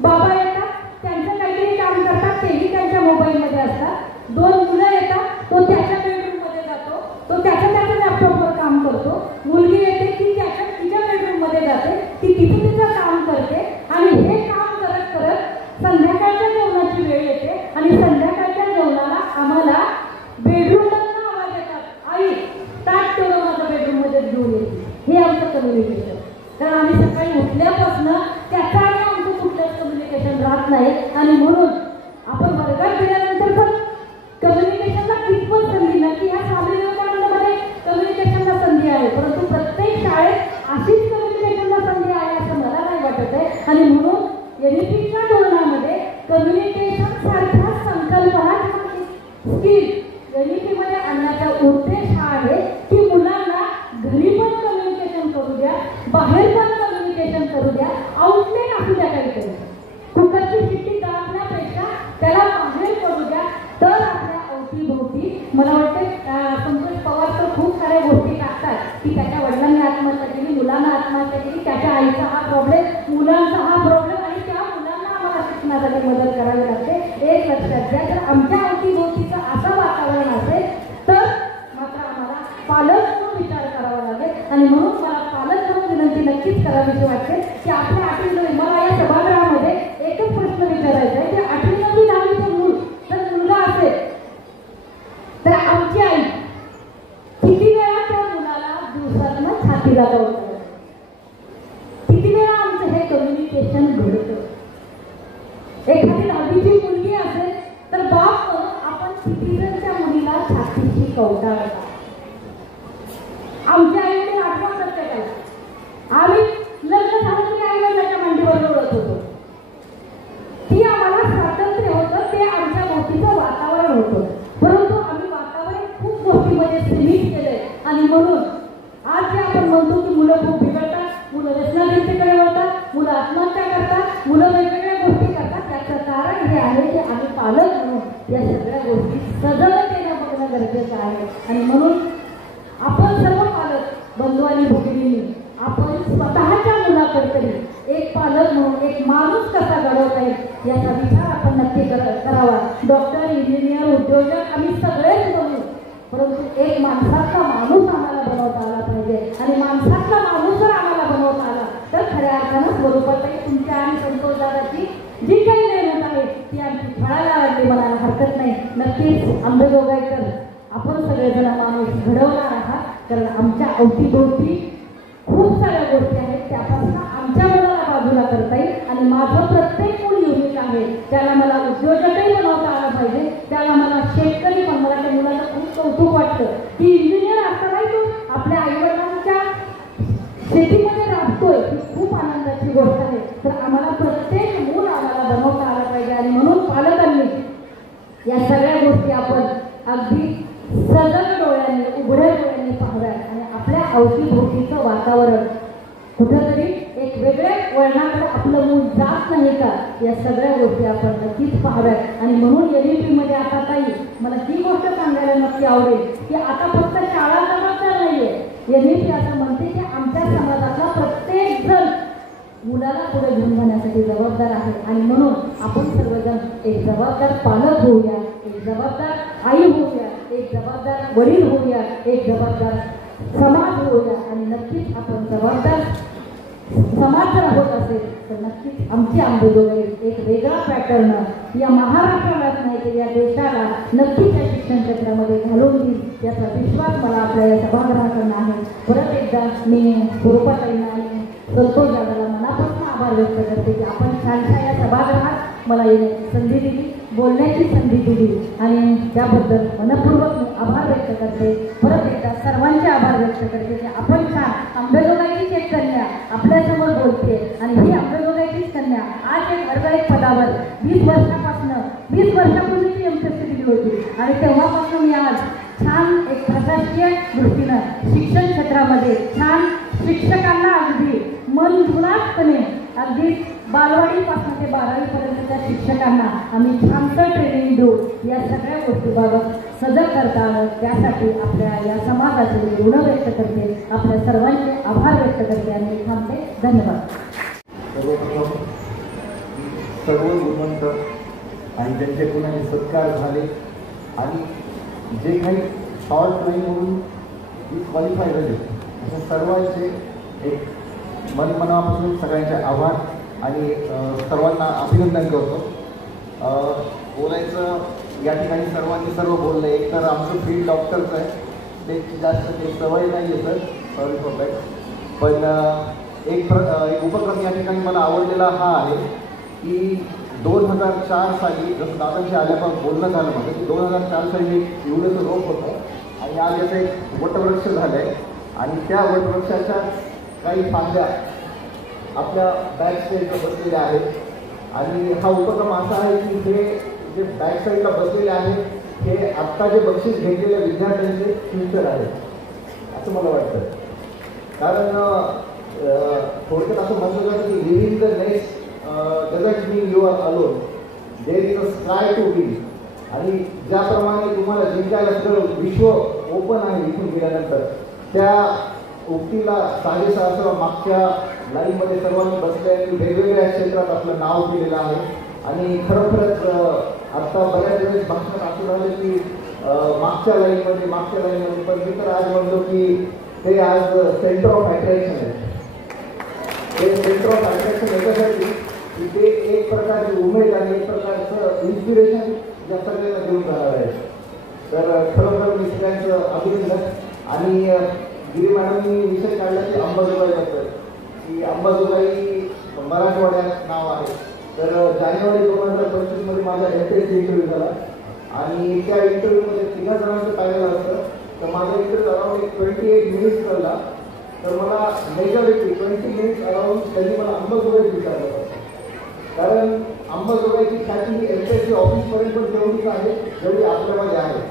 बाबा येतात त्यांचं काहीतरी काम करतात, तेही त्यांच्या मोबाईलमध्ये असतात, 2 मुलं येतात, तो त्याच्या बेडरूममध्ये जातो, तो त्याच्या लॅपटॉपवर काम करतो, मुलगी येते ती तिच्या बेडरूममध्ये जाते, ती तिचं काम करते आणि हे काम करत करत संध्याकाळच्या जेवणाची वेळ येते आणि संध्याकाळच्या जेवणाला आम्हाला बेडरूममधून आवाज येतात, आई ताट तेवढं माझ्या बेडरूममध्ये घेऊन येते. हे आमचं कम्युनिकेशन. कारण आम्ही सकाळी उठल्यापासून त्याचा आणि आमचं कुठलंच कम्युनिकेशन राहत नाही आणि म्हणून आपण वर्गात गेल्यानंतर पण कम्युनिकेशनला कितपत संधी ना की ह्या स्वामी विवेकानंदमध्ये कम्युनिकेशनला संधी आहे, परंतु प्रत्येक शाळेत अशीच कम्युनिकेशनला संधी आहे असं मला नाही वाटत आहे. आणि म्हणून एनईपीच्या धोरणामध्ये कम्युनिकेशन सारख्या संकल्पना स्किल एनईपीमध्ये आणण्याचा उद्देश हा आहे की मुलांना घरी पण कम्युनिकेशन करू द्या, बाहेर पण कम्युनिकेशन करू द्या, आउटलेट असू द्या काहीतरी. कुकरची शिट्टी दाबण्यापेक्षा त्याला बाहेर करू द्या. तर आपल्या अवतीभोवती मला वाटतं त्याच्या वडिलांनी आत्महत्या केली, मुलांना आत्महत्या केली, त्याच्या आईचा हा प्रॉब्लेम, मुलांचा हा प्रॉब्लेम आणि त्या मुलांना आम्हाला शिक्षणासाठी मदत करावी लागते. एक लक्षात घ्या, जर आमच्या अवतीभोवतीचं असं वातावरण असेल तर मात्र आम्हाला पालक म्हणून विचार करावा लागेल. आणि म्हणून मला पालक म्हणून विनंती नक्कीच करावीशी वाटते की आपल्या 8वी मला या सभागृहामध्ये एकच प्रश्न विचारायचा आहे की 8वी 9वी 10वीचं मूल जर मुलगा असेल तर आमची आई किती वेळा त्या मुलाला दिवसातनं छातीला लावतात, किती वेळा आमचं हे कम्युनिकेशन घडतं. एखादी 10वीची मुलगी असेल तर बाप म्हणून आपण किती जण त्या मुलीला छातीची कवटाळता. आमच्या आईने आठवण प्रत्येकाला आम्ही लग्न झालं तरी आई वडिलांच्या मांडीवर लोळत होतो. ती आम्हाला स्वातंत्र्य होतं, ते आमच्या भोवतीचं वातावरण होतं. परंतु आम्ही वातावरण खूप गोष्टीमध्ये सीमित केलंय आणि म्हणून आज जे आपण म्हणतो की मुलं खूप बिघडतात, मुलं व्यसनाधीनतेकडे वळतात, मुलं आत्महत्या करतात, मुलं वेगवेगळ्या गोष्टी करतात, त्याचं कारण हे आहे की आम्ही पालक म्हणून या सगळ्या गोष्टी सजगतेनं बघणं गरजेचं आहे. आणि म्हणून आपण सर्व पालक बंधू आणि भगिनींनी आपण स्वतःच्या मुलाकडे तरी एक पालक म्हणून एक माणूस कसा घडवता येईल याचा विचार आपण नक्की करावा. डॉक्टर, इंजिनियर, उद्योजक आम्ही सगळेच बनू, परंतु एक माणसातला माणूस आम्हाला बनवता आला पाहिजे. आणि माणसातला माणूस जर आम्हाला बनवता आला तर खऱ्या अर्थानं स्वरूपातही तुमच्या आणि संतोष दादाची जी काही मेहनत आहे ती आमची फळाला लागली म्हणायला हरकत नाही. नक्कीच आंबेजोगाईकर आपण सगळेजण माणूस घडवणार आहात, कारण आमच्या अवतीभोवती खूप साऱ्या गोष्टी आहेत त्यापासून आमच्या मुलाला बाजूला करता येईल. आणि माझं प्रत्येक मूल युनिक आहे, त्याला मला उद्योजकही बनवता आला पाहिजे, त्याला मला शेतकरी पण. मला त्या मुलाचं खूप कौतुक वाटतं की इंजिनियर असतानाही तो आपल्या आईवडिलांच्या शेतीमध्ये राबतोय, ही खूप आनंदाची गोष्ट आहे. तर आम्हाला प्रत्येक मूल आम्हाला बनवता आला पाहिजे. आणि म्हणून पालकांनी या सगळ्या गोष्टी आपण अगदी सजग डोळ्यांनी, उघड्या डोळ्यांनी पाहाव्यात आणि आपल्या अवतीभोवतीचं वातावरण कुठंतरी एक वेगळ्या वळणाकडे आपलं मूल जात नाही का या सगळ्या गोष्टी आपण नक्कीच पाहाव्यात. आणि म्हणून NEP-मध्ये आता ताई मला ही गोष्ट सांगायला नक्की आवडेल की आता फक्त शाळा जबाबदार नाहीये. NEP असं म्हणते की आमच्या समाजातला प्रत्येक जण मुलाला पुढे घेऊन जाण्यासाठी जबाबदार आहे. आणि म्हणून आपण सर्वजण एक जबाबदार पालक होऊया, एक जबाबदार आई होऊया, एक जबाबदार वडील होऊया, एक जबाबदार समाज होऊया. आणि नक्कीच आपण जबाबदार समाज जर होत असेल तर नक्कीच आमची आंबेजोगाई एक वेगळा पॅटर्न या महाराष्ट्रालाच नाही तर या देशाला नक्कीच या शिक्षण क्षेत्रामध्ये घालून देईल याचा विश्वास मला आपल्या या सभागृहाकडून आहे. परत एकदा मी स्वरूपाताईंना आणि संतोष दादाला मनापासून आभार व्यक्त करते की आपण छानशा या सभागृहात मला येण्याची संधी दिली, बोलण्याची संधी दिली आणि त्याबद्दल मनपूर्वक मी आभार व्यक्त करते. परत एकदा सर्वांचे आभार व्यक्त करते की आपण छान आंबेजोगाईचीच एक कन्या आपल्यासमोर बोलते आणि ही आंबेजोगाईचीच कन्या आज एक घरगडीत पदावर 20 वर्षापूर्वी ती MPSC दिली होती आणि तेव्हापासून मी आज छान एक प्रशासकीय दृष्टीनं शिक्षण क्षेत्रामध्ये छान शिक्षकांना अगदी मनधुणातपणे अगदी बालवाडीपासून ते 12वीपर्यंतच्या शिक्षकांना आम्ही छानसं ट्रेनिंग देऊ या सगळ्या गोष्टीबाबत सजग करता आलं. त्यासाठी आपल्या या समाजाचे मी ऋण व्यक्त करते, आपल्या सर्वांचे आभार व्यक्त करते आणि मी थांबते. धन्यवाद. सर्व गुणवंत आणि त्यांच्याकडून आणि सत्कार झाले आणि जे काही शॉर्ट लाईन म्हणून क्वालिफाय झाले अशा सर्वांचे एक मनापासून सगळ्यांचे आभार आणि सर्वांना अभिनंदन करतो. बोलायचं या ठिकाणी सर्व बोललं. एक तर आमचं फील्ड डॉक्टरचं आहे, ते जास्त काही सवय नाही आहे सर, सॉरी फॉर दॅट. पण एक उपक्रम या ठिकाणी मला आवडलेला हा आहे की 2004 साली जसं दादांशी आल्यापासून बोलणं झालं माझं की 2004 साली एक एवढंसं रोप होतं आणि आज याचं एक वटवृक्ष झालं आहे आणि त्या वटवृक्षाच्या काही फांद्या आपल्या बॅक साईडला बसलेल्या आहेत आणि हा उपक्रम असा आहे की हे जे बॅक साईडला बसलेले आहेत हे आत्ता जे बक्षीस घेतलेल्या विद्यार्थ्यांचे फ्युचर आहे असं मला वाटतं. कारण थोडक्यात असं म्हटलं जातं की living the next doesn't mean you are alone, there is a sky to win. आणि ज्याप्रमाणे तुम्हाला जिंकायला सगळं विश्व ओपन आहे इथून गेल्यानंतर, त्या उक्तीला साजेसा असं मागच्या लाईनमध्ये सर्वांनी बसले आणि वेगवेगळ्या क्षेत्रात आपलं नाव केलेलं आहे. आणि खरोखरच आत्ता बऱ्याच वेळेस भाषणात असं झालं की मागच्या लाईनमध्ये पण मी तर आज म्हणतो की ते आज सेंटर ऑफ अट्रॅक्शन आहे. ते सेंटर ऑफ अट्रॅक्शन याच्यासाठी की ते एक प्रकारची उमेद आणि एक प्रकारचं इन्स्पिरेशन या सगळ्यांना देऊन जाणार आहे. तर खरोखर मी सगळ्यांचं अभिनंदन. आणि गिरी मॅडमनी विषय काढला की अंबाजोगाईबद्दल की अंबाजोगाई मराठवाड्यात नाव आहे. तर जानेवारी 2025 मध्ये माझा एमपीएससी इंटरव्ह्यू झाला आणि त्या इंटरव्ह्यूमध्ये 3 जणांचं पॅनल असतं. तर माझा इंटरव्ह्यू अराउंड 28 मिनिट्स चालला. तर मला मेजॉरिटी 20 मिनिट्स अराउंड त्यांनी मला अंबाजोगाई विचारलं होतं. कारण अंबाजोगाईची ख्याती ही एमपीएससी ऑफिसपर्यंत पण तेवढीच आहे जेवढी आपल्यामध्ये आहे.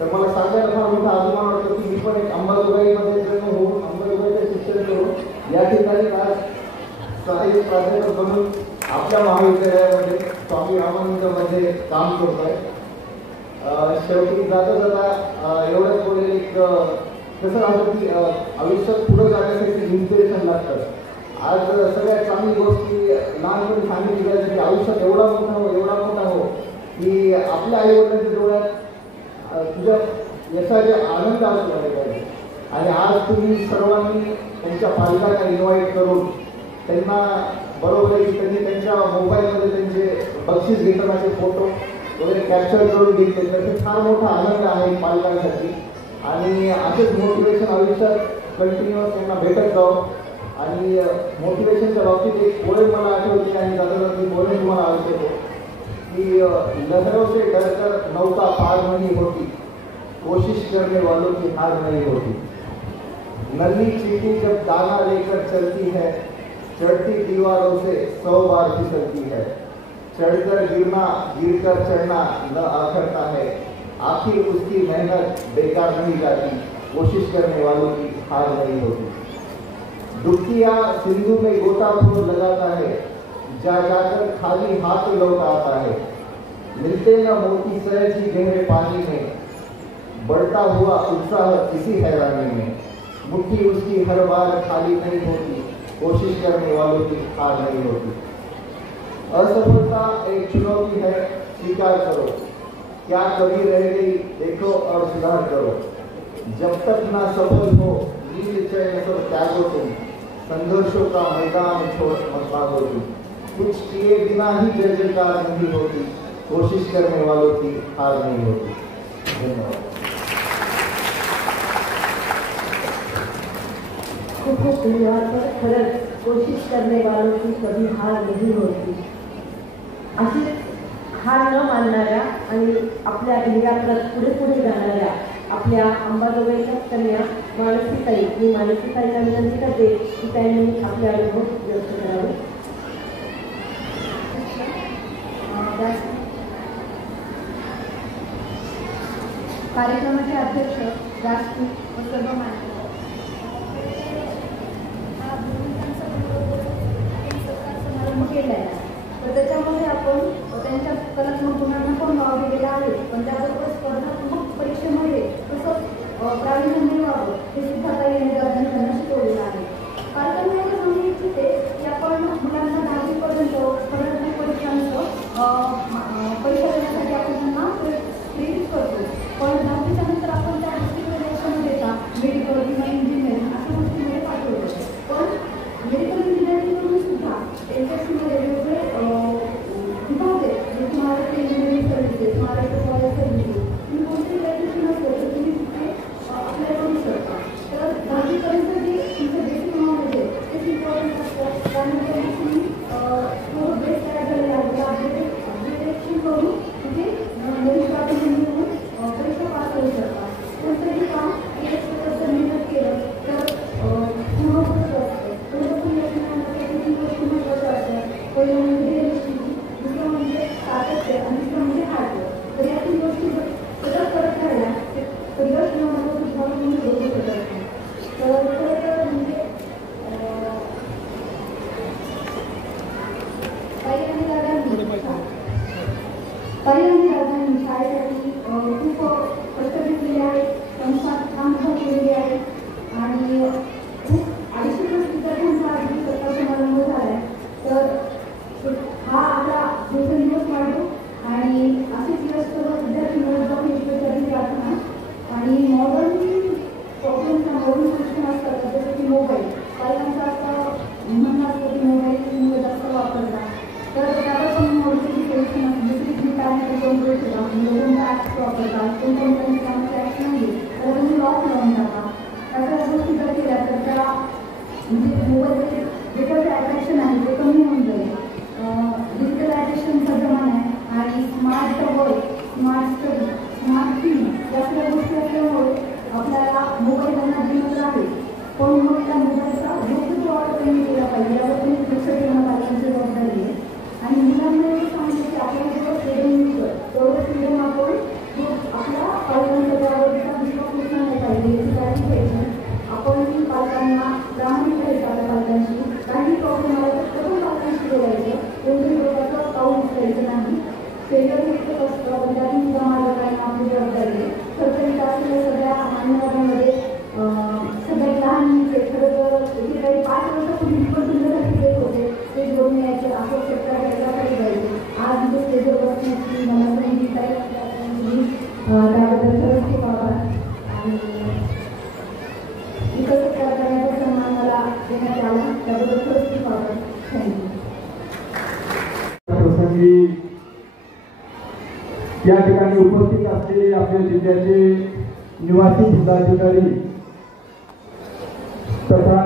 तर मला सांगायला फार मोठा अभिमान वाटतो की मी पण एक अंबाजोगाईमध्ये जन्म होऊन अंबाजोगाईचं शिक्षण करून या ठिकाणी आज सहाय्यक प्राध्यापक म्हणून आपल्या महाविद्यालयामध्ये स्वामी रामानंदमध्ये काम करतोय. शेवटी जाता जाता एवढंच बोलेल एक कसं राहतं की आयुष्यात पुढं जाण्यासाठी इन्स्पिरेशन लागतं. आज सगळ्यात चांगली गोष्टी लहानपणी सांगितली जायची की आयुष्यात एवढा मोठा हो की आपल्या आईवडिलांच्या डोळ्यात तुझ्या यशाचे आनंद असू पाहिजे. आणि आज तुम्ही सर्वांनी त्यांच्या पालकांना इन्व्हाइट करून त्यांना बरोबर आहे की त्यांनी त्यांच्या मोबाईलमध्ये त्यांचे बक्षीस घेतानाचे फोटो वगैरे कॅप्चर करून घेतले. तर ते फार मोठा आनंद आहे पालकांसाठी. आणि असेच मोटिवेशन आयुष्यात कंटिन्युअस त्यांना भेटत जावं. आणि मोटिवेशनच्या बाबतीत एक पोएम मला आठवते आणि दादा ती पोएम तुम्हाला आवडतो कि लहरों से डरकर नौका पार नहीं होती, कोशिश करने वालों की हार नहीं होती. नन्ही चींटी जब दाना लेकर चलती है, चढ़ती दीवारों से 100 बार फिसलती है. चढ़कर गिरना, गिरकर चढ़ना न आखरता है, आखिर उसकी मेहनत बेकार नहीं जाती, कोशिश करने वालों की हार नहीं होती. दुखिया सिंधु में गोताखोर लगाता है, जा जाकर खाली हाथ लौट आता है. मिलते न मोती सहज ही गहरे पानी में, बढ़ता हुआ उत्साह इसी हैरानी में. मुट्ठी उसकी हर बार खाली नहीं होती, कोशिश करने वालों की हार नहीं होती. असफलता एक चुनौती है, स्वीकार करो. क्या कमी रह गई देखो और सुधार करो. जब तक ना सफल हो नींद चैन सब त्यागो तुम, संघर्षों का मैदान छोड़ मत भागो तुम. कुछ किए बिना ही जय जयकार नहीं होती, कोशिश करने वालों की हार नहीं होती. धन्यवाद. खूप खूप धन्यवाद. खरंच कोशिश करने वालों की कभी हार नहीं होती. अशी हार न मानणाऱ्या आणि आपल्या ध्येयाकडे पुढे पुढे जाणाऱ्या आपल्या अंबाजोगाईच्या कन्या मानसीताई, मी मानसीताईला विनंती करते की त्यांनी आपले अनुभव व्यक्त करावे. कार्यक्रमाचे अध्यक्ष व्यासपीठ व सर्व मान्यवर समारंभ केला आहे. तर त्याच्यामध्ये आपण त्यांच्या कलात्मक गुणांना पण वाव दिलेला आहे. पण त्याबरोबर स्पर्धात्मक परीक्षेमध्ये कसं प्रावीण्य मिळवावं हे सुद्धा काही विद्यार्थ्यांनी त्यांना शिकवलेलं आहे. कार्यक्रमामध्ये सांगू इच्छिते की आपण मुलांना 10वीपर्यंत स्पर्धात्मक परीक्षांचं परीक्षा देण्यासाठी आपण त्यांना प्रेरित करतो. पण 10वीच्या नंतर आपण त्या गोष्टीकडे लक्ष न देता मेडिकल किंवा इंजिनिअरिंग अशा गोष्टीमध्ये पाठवतो. पण मेडिकल इंजिनिअरिंगमधून सुद्धा एमएससीमध्ये वेगवेगळे विभाग आहेत. जसे Maharashtra engineering services, Maharashtra college services. तुम्ही कोणतेही ग्रॅज्युएशन असेल तर तुम्ही तिथे अप्लाय करू शकता. तर 10वी म्हणजे मोबाईलचे जे काही अट्रॅक्शन आहे ते कमी होऊन जाईल. डिजिटलायझेशनचा जमाना आहे आणि smart work, smart study, smart T या सगळ्या गोष्टी असल्यामुळे आपल्याला मोबाईल त्यांना दिलेला आहे. पण मग त्या मोबाईलचा योग्य वापर त्यांनी केला पाहिजे यावर तुम्ही लक्ष देणं पाहिजे जबाबदारी आहे. आणि मुलांना हे सांगतो की आपल्याला जेव्हा फ्रीडम मिळतं तेवढं फ्रीडम आपण आपल्या पालकांचा त्यावर विश्वास नाही पाहिजे याची काळजी घ्यायची. आपण पालकांना प्रामाणिक राहायचं आपल्या पालकांशी. काही प्रॉब्लेम आला तर करून पालकांशी बोलायचं, कोणत्याही प्रकारचं पाऊल उचलायचं नाही. फेलियर हे एकच असतं पण त्यातून सुद्धा मार्ग काढणं आपली जबाबदारी आहे. सरकारी असलेल्या सगळ्या मान्यवरांमध्ये सगळ्यात लहान म्हणजे खरं तर जे काही 5 वर्षापूर्वी पण तुमच्यासाठी देत होते ते घेऊन यायचे असं सरकार याच्याकडे जायचे. आज इथे स्टेजवर बसण्याची मला संधी त्याबद्दल खरंच खूप आभार. आणि इतर करण्याचा सन्मान मला देण्यात आला त्याबद्दल खरंच खूप आभार. थँक्यू. प्रसंगी या ठिकाणी उपस्थित असलेले आपल्या जिल्ह्याचे निवासी जिल्हाधिकारी तथा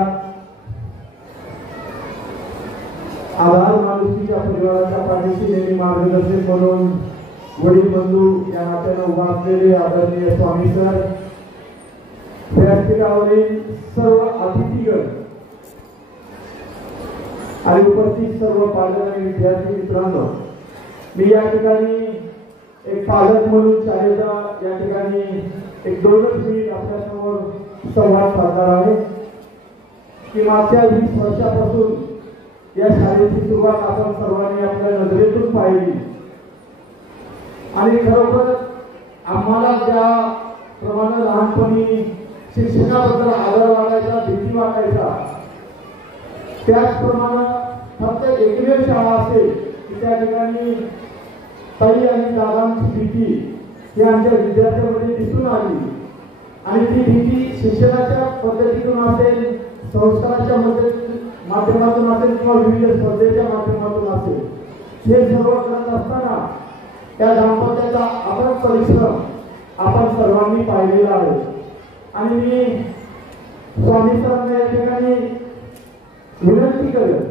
आधार माणुसकीच्या परिवाराच्या पाठीशी नेहमी मार्गदर्शक म्हणून वडील बंधू या नात्यानं उभा असलेले आदरणीय स्वामी सर, व्यासपीठावरील सर्व अतिथीगण आणि उपस्थित सर्व पालक आणि विद्यार्थी मित्रांनो, मी या ठिकाणी एक पालक म्हणून शाळेचा या ठिकाणी एक 2 मिनिट आपल्यासमोर संवाद साधणार आहे की मागच्या 20 वर्षापासून या शाळेची सुरुवात आपण सर्वांनी आपल्या नजरेतून पाहिली. आणि खरोखर आम्हाला ज्या प्रमाणे लहानपणी शिक्षणाबद्दल आदर वाटायचा, भीती वाटायचा, त्याचप्रमाणे फक्त एकमेव शाळा असेल की त्या ठिकाणी ताई आणि दादांची भीती ही आमच्या विद्यार्थ्यांमध्ये दिसून आली. आणि ती भीती शिक्षणाच्या पद्धतीतून असेल, संस्काराच्या माध्यमातून असेल किंवा विविध स्पर्धेच्या माध्यमातून असेल, हे सर्व करत असताना त्या दाम्पत्याचा अथक परिश्रम आपण सर्वांनी पाहिलेला आहे. आणि मी स्वामी सरांना या ठिकाणी विनंती करेन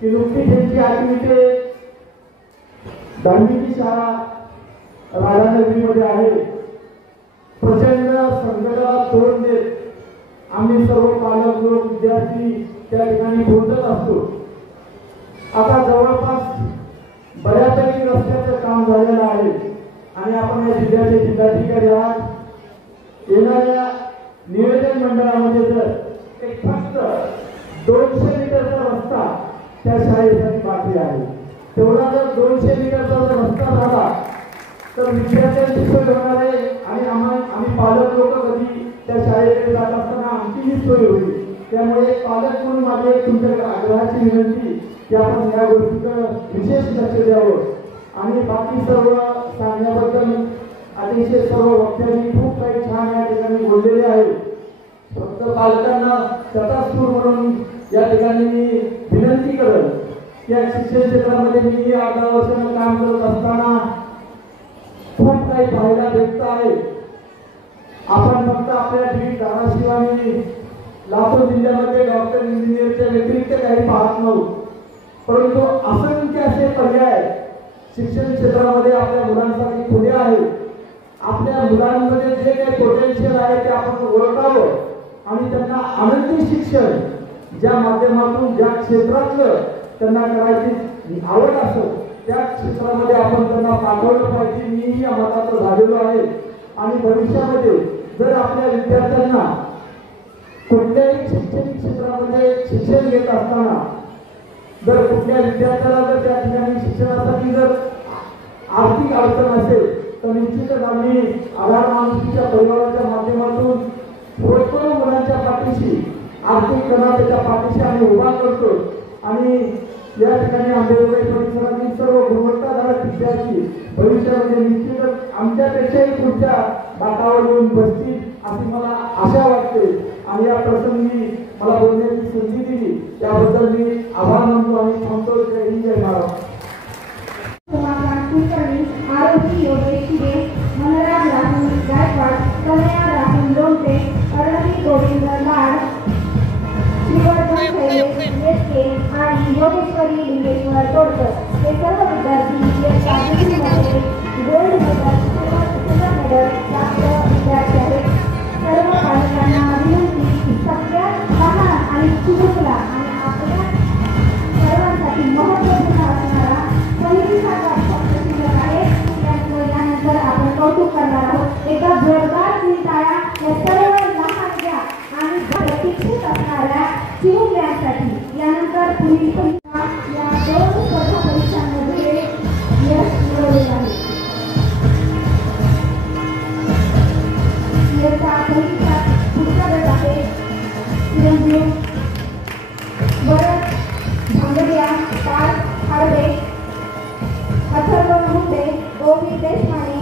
की नुकतीच त्यांची 8वी ते 10वीची शाळा राधानगरीमध्ये आहे. प्रचंड संकटाला तोंड देत आम्ही सर्व पालक लोक विद्यार्थी त्या ठिकाणी पोहोचत असतो. आता जवळपास बऱ्यापैकी रस्त्याचं काम झालेलं आहे आणि आपण या जिल्ह्याचे जिल्हाधिकारी आहात. येणाऱ्या नियोजन मंडळामध्ये जर एक फक्त 200 मीटरचा रस्ता त्या शाळेसाठी बाकी आहे, तेवढा जर 200 मीटरचा जर रस्ता झाला तर विद्यार्थ्यांची सोय होणार आहे आणि आम्ही पालक लोक कधी त्या शाळेकडे जात असताना आमचीही सोय होईल. त्यामुळे पालक म्हणून माझी तुमच्याकडे आग्रहाची विनंती की आपण या गोष्टीकडे विशेष लक्ष द्यावं. आणि बाकी सर्व सांगण्याबद्दल अतिशय सर्व वक्त्यांनी खूप काही छान या ठिकाणी बोललेले आहे. फक्त पालकांना त्याचा सूर म्हणून या ठिकाणी मी विनंती करेन की या शिक्षण क्षेत्रामध्ये मी 18 वर्षांचं काम करत असताना खूप काही पाहायला भेटत आहे. आपण फक्त आपल्या बीड धाराशिव आणि लातूर जिल्ह्यामध्ये डॉक्टर, इंजिनियरच्या व्यतिरिक्त काही पाहत नव्हतो, परंतु असंख्य असे पर्याय शिक्षण क्षेत्रामध्ये आपल्या मुलांसाठी खुले आहेत. आपल्या मुलांमध्ये जे काही पोटेन्शियल आहे ते आपण ओळखावं आणि त्यांना आनंदी शिक्षण ज्या माध्यमातून ज्या क्षेत्रातलं त्यांना करायची आवड असेल त्या क्षेत्रामध्ये आपण त्यांना पाठवलं पाहिजे. मीही या मताचं झालेलो आहे. आणि भविष्यामध्ये जर आपल्या विद्यार्थ्यांना कुठल्याही शैक्षणिक क्षेत्रामध्ये शिक्षण घेत असताना जर कुठल्या विद्यार्थ्याला जर त्या ठिकाणी शिक्षणासाठी जर आर्थिक अडचण असेल तर निश्चितच आम्ही आधार माणुसकीच्या परिवाराच्या माध्यमातून होतकरू मुलांच्या पाठीशी आर्थिक त्याच्या पाठीशी आम्ही उभा करतो. आणि या ठिकाणी आंबेडकरी परिसरातील सर्व गुणवत्ताधारक विद्यार्थी भविष्यामध्ये निश्चितच आमच्यापेक्षाही पुढच्या बाटावर येऊन बसतील अशी मला आशा वाटते. आणि या प्रसंगी मला बोलण्याची संधी दिली त्याबद्दल मी आभार मानतो आणि थांबतो. जय हिंद, जय महाराष्ट्र. आरोग्य योगेश शिरे, मनराज राहुल गायकवाड, कन्हैया राहुल लोमटे, अडवी गोविंद लाड, श्रीवर्धन तोडकर हे सर्व विद्यार्थी या कामगिरीमध्ये गोल्ड मेडल किंवा सिल्वर मेडल प्राप्त विद्यार्थी आहेत. सर्व पालकांना विनंती की सगळ्यात लहान आणि चिमुकला आणि आपल्या सर्वांसाठी महत्त्वपूर्ण असणारा पहिलीचा फक्त शिल्लक आहे. यानंतर आपण कौतुक करणार आहोत. एका जोरदार टाळ्या या सर्व लहान घ्या आणि प्रतीक्षित असणाऱ्या चिमुकल्यांसाठी. यानंतर पुढील परीक्षा या 2 स्पर्धा परीक्षांमध्ये यश मिळवले आहे. इयत्ता पहिलीचा पुढचा गट आहे चिरंजीव भरत भांगडिया, पार्थ खाडे, अथर्व मुंडे, गोविंद देशमाने,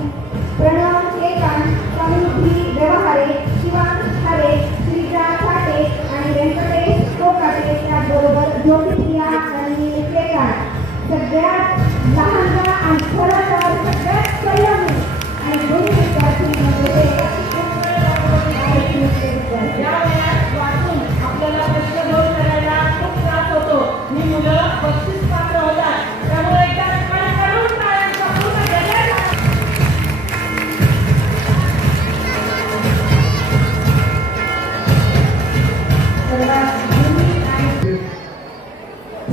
प्रणव केकान, समृद्धी व्यवहारे, शिवांश खारे, श्रीजा साठे आणि व्यंकटेश कोकाटे त्याचबरोबर ज्योतिप्रिया आणि केकान. सगळ्यात लहान आणि खरं सगळ्यात संयमी आणि दोन्ही विद्यार्थ्यांमध्ये आपल्याला प्रश्न दोन करायला खूप त्रास होतो. ही मुलं 35 पात्र होतात. त्यामुळे एकदा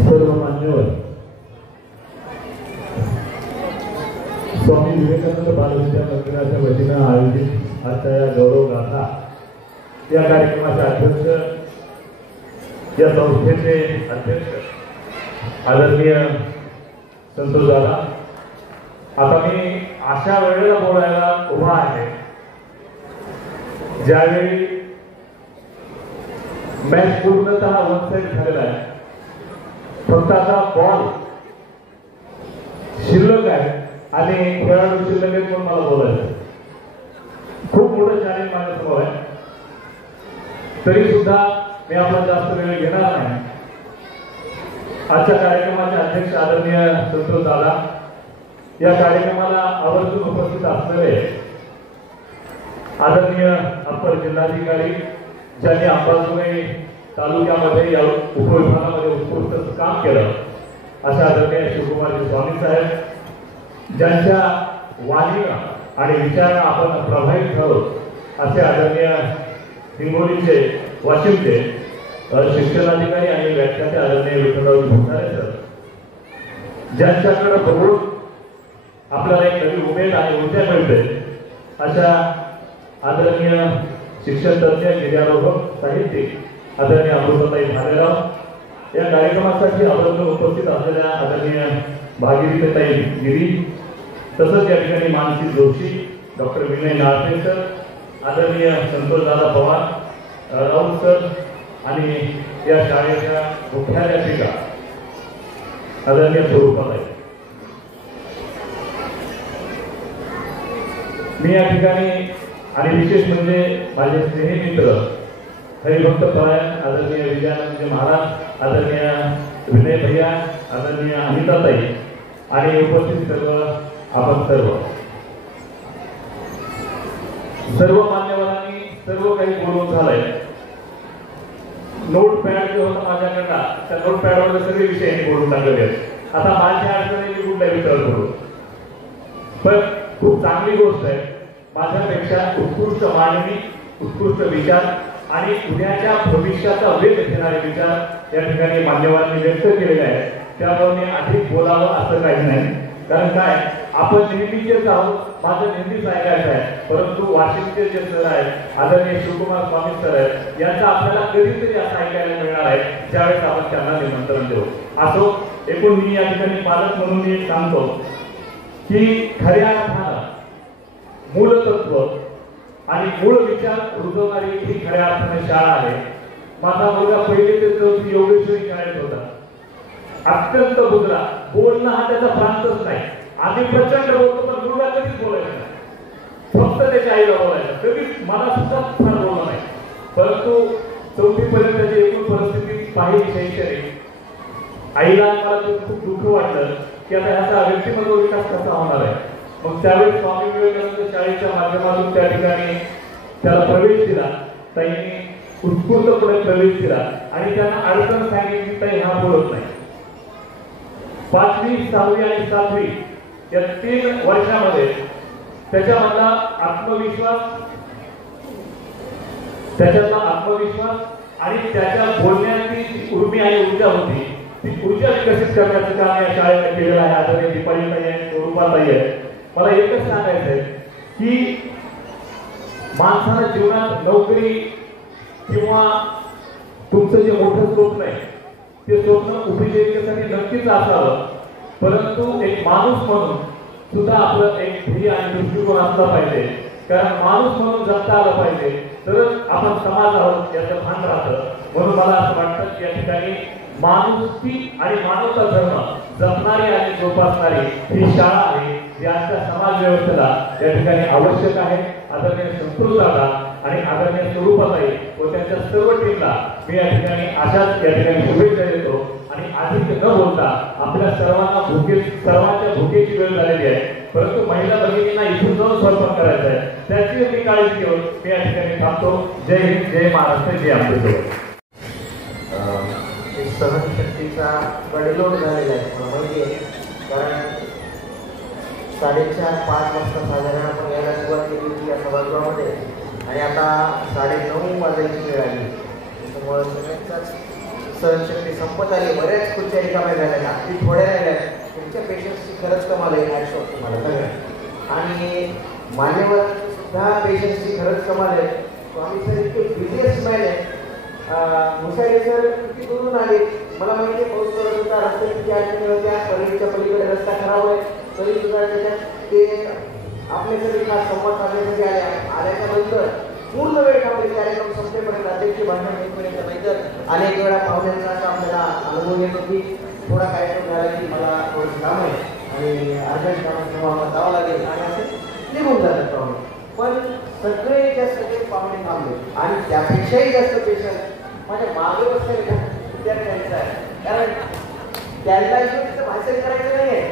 सर्व मान्यवर स्वामी विवेकानंद बालविद्या मंदिराच्या वतीनं आयोजित आजच्या या गौरव गाथा या कार्यक्रमाचे अध्यक्ष, या संस्थेचे अध्यक्ष आदरणीय संतोष दादा. आता मी अशा वेळेला बोलायला उभा आहे ज्यावेळी मॅच पूर्णतः वन साइड झालेला आहे. फक्त आता बॉल शिल्लक आहे आणि खेळाडू शिल्लक आहेत म्हणून मला बोलायचं. खूप मोठं चॅलेंज माझ्यासमोर आहे. तरी सुद्धा मी आपला जास्त वेळ घेणार नाही. आजच्या कार्यक्रमाचे अध्यक्ष आदरणीय संतोष दादा, या कार्यक्रमाला आवर्जून उपस्थित असलेले आदरणीय अप्पर जिल्हाधिकारी ज्यांनी अंबाजोगाई तालुक्यामध्ये या उपविभागामध्ये उत्कृष्ट काम केलं अशा आदरणीय शिवकुमारजी स्वामी साहेब, ज्यांच्या वाणीनं आणि विचारानं आपण प्रभावित झालो असे आदरणीय हिंगोलीचे वाशिमचे शिक्षणाधिकारी आणि व्याख्याते आदरणीय विठ्ठलराव भोसारे सर, ज्यांच्याकडे बघून आपल्याला एक नवी उमेद आणि ऊर्जा मिळते अशा आदरणीय शिक्षण तज्ञ, गिर्यारोहक, साहित्यिक आदरणीय अमृताताई भालेराव, या कार्यक्रमासाठी आवर्जून उपस्थित असलेल्या आदरणीय भागीरथीताई गिरी, तसंच या ठिकाणी मानसी जोशी, डॉक्टर विनय नाळसे सर, आदरणीय संतोषदादा पवार, राऊत सर आणि या शाळेच्या मुख्याध्यापिका आदरणीय स्वरूपाताई. मी या ठिकाणी आणि विशेष म्हणजे माझे स्नेही मित्र हरिभक्त परायण आदरणीय विजयानंद महाराज, आदरणीय विनय भैया, आदरणीय अनिताताई आणि उपस्थित आपण सर्व मान्यवरांनी सर्व काही बोलून झालंय. नोट पॅड जो होता माझ्याकडला त्या नोट पॅडवर सगळे विषय बोलून टाकलेले आहेत. आता माझ्या अडचणी मी कुठल्या विचार करू, पण खूप चांगली गोष्ट आहे. माझ्यापेक्षा उत्कृष्ट मांडणी, उत्कृष्ट विचार आणि उद्याच्या भविष्याचा वेध घेणारे विचार या ठिकाणी मान्यवरांनी व्यक्त केलेले आहेत. त्यामुळे मी अधिक बोलावं असं काही नाही, कारण काय आपण नेहमीचेच आहोत. माझं नेहमीच ऐकायचं आहे, परंतु वाशिमचे जे सर आहेत आदरणीय शिवकुमार स्वामी सर आहेत, यांचा आपल्याला कधीतरी असं ऐकायला मिळणार आहे ज्यावेळेस आपण त्यांना निमंत्रण देऊ. असो, एकूण मी या ठिकाणी पालक म्हणून मी सांगतो की खऱ्या अर्थानं मूलतत्व आणि मूळ विचार रुजवणारी ही खऱ्या अर्थाने शाळा आहे. माझा मुलगा 1ली ते 4थी योगेश्वरी शाळेत होता. अत्यंत बुजरा, बोलणं हा त्याचा प्रांतच नाही. आम्ही प्रचंड बोलतो, पण मुलगा कधीच बोलायचा नाही, फक्त त्याच्या आईला बोलायचा. कधीच मला सुद्धा फार बोलला नाही. परंतु 4थी पर्यंतची एकूण परिस्थिती पाहिली शैक्षणिक, आईला मला खूप दुःख वाटलं की आता ह्याचा व्यक्तिमत्व विकास कसा होणार आहे. मग त्यावेळी स्वामी विवेकानंद शाळेच्या माध्यमातून त्या ठिकाणी त्याला प्रवेश दिला. ताईंनी उत्स्फूर्तपणे प्रवेश दिला आणि त्यांना अडचण सांगितली, ताई हा बोलत नाही. 5वी 6वी आणि 7वी या 3 वर्षामध्ये त्याच्यातला आत्मविश्वास आणि त्याच्या बोलण्याची जी उर्मी आणि ऊर्जा होती ती ऊर्जा विकसित करण्याचं काम या शाळेने केलेलं आहे. आदरणीय दीपालीताई आहे, स्वरूपाताई आहे. मला एकच सांगायचं आहे की माणसानं जीवनात नोकरी किंवा तुमचं जे मोठं स्वप्न आहे ते स्वप्न उपजीविकेसाठी नक्कीच असावं, परंतु एक माणूस म्हणून सुद्धा आपलं एक ध्येय आणि दृष्टिकोन असला पाहिजे. कारण माणूस म्हणून जगता आलं पाहिजे तरच आपण समाज आहोत याचं भान राहतं. म्हणून मला असं वाटतं की या ठिकाणी माणुसकी आणि मानवता धर्म जपणारी आणि जोपासणारी ही शाळा आहे जी आजच्या समाज व्यवस्थेला या ठिकाणी आवश्यक आहे. आदरणीय संतोष दादा आणि आदरणीय स्वरूपाताई व त्यांच्या सर्व टीमला मी या ठिकाणी अशाच या ठिकाणी शुभेच्छा देतो. आणि अधिक न बोलता आपल्या सर्वांच्या भुकेची वेळ झालेली आहे, परंतु महिला भगिनींना इथून जाऊन स्वयंपाक करायचा आहे त्याची मी काळजी घेऊन मी या ठिकाणी थांबतो. जय हिंद, जय महाराष्ट्र, जय आंबेडकर. सहनशक्तीचा गडलोट झालेला आहे मला माहिती आहे. कारण 4:30-5 वाजता साधारण आपण यायला सुरुवात केली होती या सभागृहामध्ये आणि आता 9:30 वाजायची वेळ आली. त्याच्यामुळे सगळ्यांचाच सहनशक्ती संपत आली. बऱ्याच खुर्च्या रिकाम्या झाल्या, अगदी थोड्या राहिल्या. तुमच्या पेशन्सची खरंच कमाल आहे. हॅट्स ऑफ तुम्हाला सगळ्या. आणि मान्यवर सुद्धा पेशन्सची खरंच कमाल आहे. आम्ही सर इतके बिझिएस्ट मॅन आहे. मुसाडे सर किती दुरून आले. मला माहिती आहे पाऊस पडत होता, रस्ते किती अडचणी होत्या, परळीच्या पलीकडे रस्ता खराब आहे, तरी सुद्धा त्याच्यात ते आपले सगळे खास संवाद साधण्यासाठी आल्याच्या नंतर पूर्ण वेळ थांबले. कार्यक्रम संपेपर्यंत अध्यक्ष भाषण घेतपर्यंत. नाहीतर अनेक वेळा पाहुण्यांचा असा आपल्याला अनुभव येतो की थोडा कार्यक्रम झाला की मला थोडंसं काम आहे आणि अर्जंट कामाला जावं लागेल आणि असं निघून जातात पाहुणे. पण सगळेच्या सगळे पाहुणे थांबले आणि त्यापेक्षाही जास्त पेशंट माझ्या मागे बसलेल्या विद्यार्थ्यांचा आहे. कारण त्यांना तिथं भाषण करायचं नाही आहे,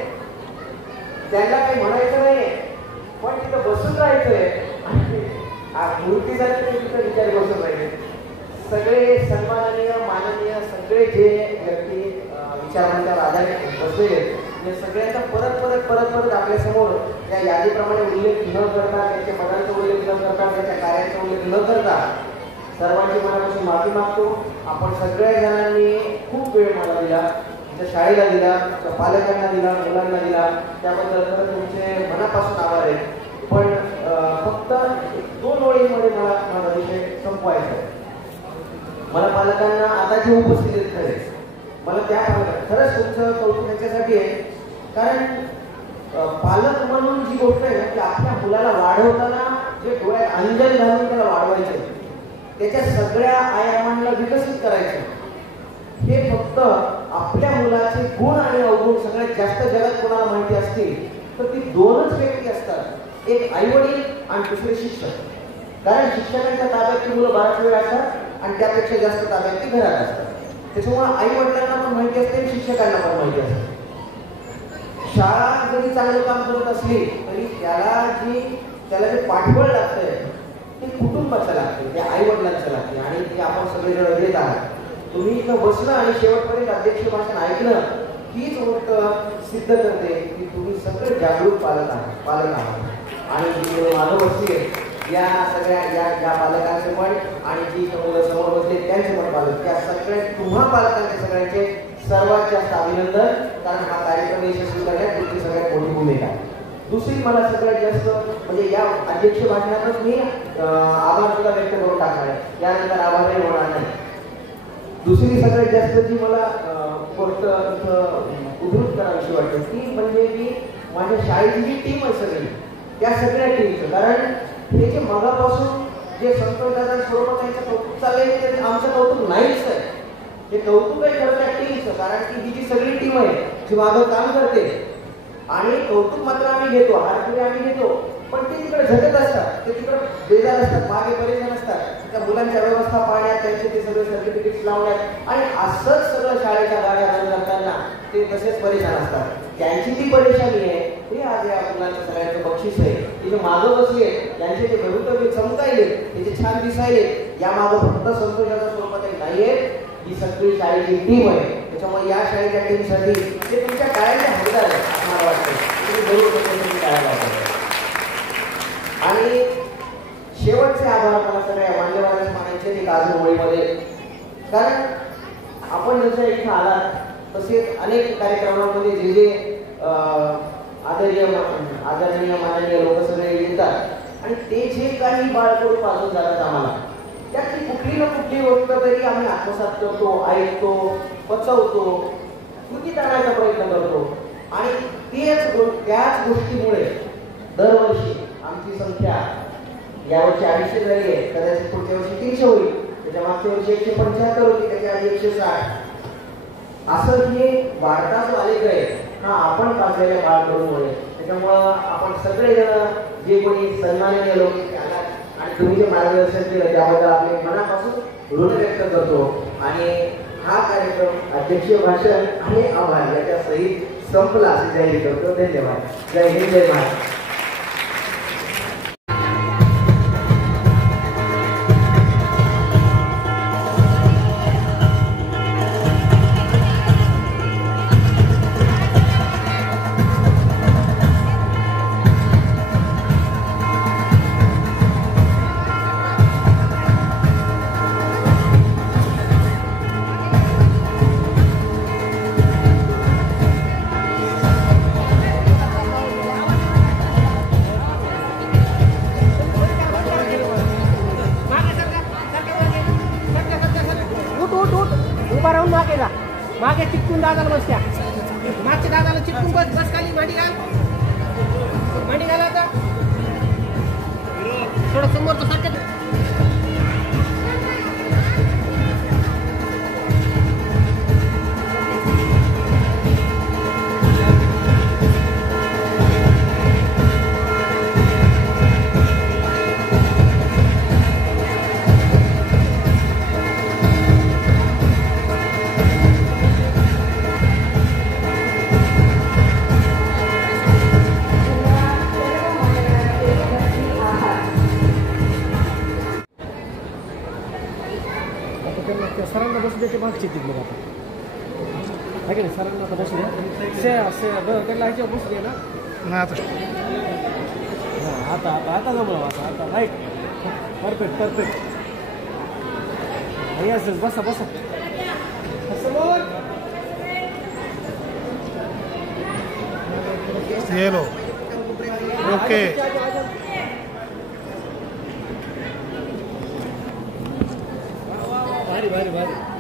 त्यांना काही म्हणायचं नाही आहे, पण तिथं बसून राहायचं आहे आणि मूर्तीसाठी तिथं विचार बसून राहिले. सगळे सन्माननीय माननीय सगळे जे व्यक्ती विचारांच्या आधारित बसलेले या सगळ्यांचा परत आपल्यासमोर या यादीप्रमाणे उल्लेख न करता, त्यांच्या पदांचा उल्लेख न करता, त्यांच्या कार्याचा उल्लेख न करता सर्वांची मनापासून माफी मागतो. आपण सगळ्या जणांनी खूप वेळ मला दिला, तुमच्या शाळेला दिला, तुमच्या पालकांना दिला, मुलांना दिला, त्याबद्दल खरं तुमचे मनापासून आभार आहे. पण फक्त 2 ओळींमध्ये मला माझा विषय संपवायचा आहे. मला पालकांना आता जे उपस्थित आहेत खरे मला त्या खरंच तुमचं कौतुक त्याच्यासाठी आहे. कारण पालक म्हणून जी गोष्ट आहे ना की आपल्या मुलाला वाढवताना जे डोळ्यात अंजन घालून त्याला वाढवायचं, त्याच्या सगळ्या आयामांना विकसित करायचं, हे फक्त आपल्या मुलाचे गुण आणि अवगुण सगळ्यात जास्त जगात कोणाला माहिती असतील तर ती 2च व्यक्ती असतात, एक आईवडील आणि दुसरे शिक्षक. कारण शिक्षकांच्या ताब्यात ती मुलं बराच वेळ असतात आणि त्यापेक्षा जास्त ताब्यात ती घरात असतात. त्याच्यामुळे आई वडिलांना पण माहिती असते, शिक्षकांना पण माहिती असते. शाळा जरी चांगलं काम करत असली तरी त्याला जे पाठबळ लागतंय ते कुटुंबाचं लागते, ते आई वडिलांचं लागते आणि ते आपण सगळेजण देत आहात. तुम्ही इथं बसणं आणि शेवटपर्यंत अध्यक्ष भाषण ऐकणं हीच गोष्ट सिद्ध करते की तुम्ही सगळे जागरूक पालक आहात. आणि जी मानव बसली या सगळ्या या पालकांचे पण आणि जी मुलं समोर बसले त्यांचे पण पालक, त्या सगळ्या तुम्हा पालकांचे सगळ्यांचे सर्वात जास्त अभिनंदन. कारण हा कार्यक्रम यशस्वी करण्यात तुमची सगळ्यात मोठी भूमिका आहे. दुसरी मला सगळ्यात जास्त म्हणजे या अध्यक्ष भाषणातच मी आभार सुद्धा व्यक्त करून टाकणार आहे, यानंतर आभारही होणार नाही. दुसरी सगळ्यात जास्त जी मला गोष्ट उद्धृत करावीशी वाटते ती म्हणजे की माझ्या शाळेची जी टीम आहे सगळी त्या सगळ्या टीमचं. कारण हे जे मगापासून जे संतोषदादा स्वरूपात त्यांचं कौतुक चाललंय ते आमचं कौतुक नाहीच आहे, हे कौतुक आहे खरं त्या टीमचं. कारण की ही जी सगळी टीम आहे जी मागं काम करते आणि कौतुक मात्र आम्ही घेतो, हारपुरी आम्ही घेतो, पण ते तिकडे झटत असतात, ते तिकडे बेजार असतात, मागे परेशान असतात. त्या मुलांच्या व्यवस्था पाहण्यात, त्यांचे ते सगळे सर्टिफिकेट्स लावण्यात आणि असंच सगळं शाळेच्या गाड्या रन करताना ते तसेच परेशान असतात. त्यांची जी परेशानी आहे ते आज या मुलांच्या सगळ्यांचं बक्षीस आहे. ते जे मागं बसले त्यांचे जे भवितव्य चमकायले, त्याचे छान दिसायले, या मागं फक्त संतोषाच्या स्वरूपात नाहीये, ही सगळी शाळेची टीम आहे. त्याच्यामुळे या शाळेच्या टीमसाठी ते तुमच्या टाळ्यांच्या हकदार आहे असं मला वाटतं. तुम्ही जरूर त्याच्यासाठी टाळ्या वापरा. आणि शेवटचे आभार मला सगळ्या मान्यवरांना मानायचे एक अजून होळीमध्ये, कारण आपण जसं इथं आलात तसेच अनेक कार्यक्रमांमध्ये जे जे आदरणीय माननीय लोक सगळे येतात आणि ते जे काही बाळकडून पाजून जातात आम्हाला, त्यातली कुठली ना कुठली गोष्ट तरी आम्ही आत्मसात करतो, ऐकतो, पचवतो, कृतीत आणण्याचा प्रयत्न करतो. आणि त्याच गोष्टीमुळे दरवर्षी आमची संख्या यावर्षी 250 झाली आहे, कदाचित पुढच्या वर्षी 300 होईल, त्याच्या मागच्या वर्षी 175 होती, त्याच्या आधी 160. असं हे वाढता जो आलेख आहे हा आपण पाजलेल्या बाळकडूनमुळे. त्याच्यामुळं आपण सगळेजण जे कोणी सन्माननीय लोक आलात आणि तुम्ही जे मार्गदर्शन केलं त्याबद्दल आपले मनापासून ऋण व्यक्त करतो. आणि हा कार्यक्रम अध्यक्षीय भाषण आणि आभार याच्या सहित संपला असे जाहीर करतो. धन्यवाद. जय हिंद, जय महाराष्ट्र. मागे चिटकून दादाला बसत्या, मागच्या दादाला चिटकून बस खाली. मांडी घाल आता थोडं समोरचं सारखं. सरांना बसू द्यायचे मागचे तिथले आता आहे की नाही. सरांना आता बसू द्या, त्याला ह्याच्यावर बसू द्या ना. आता आता आता जमलं आता राईट. परफेक्ट. असं बसा बसा. Yellow okay. भारी.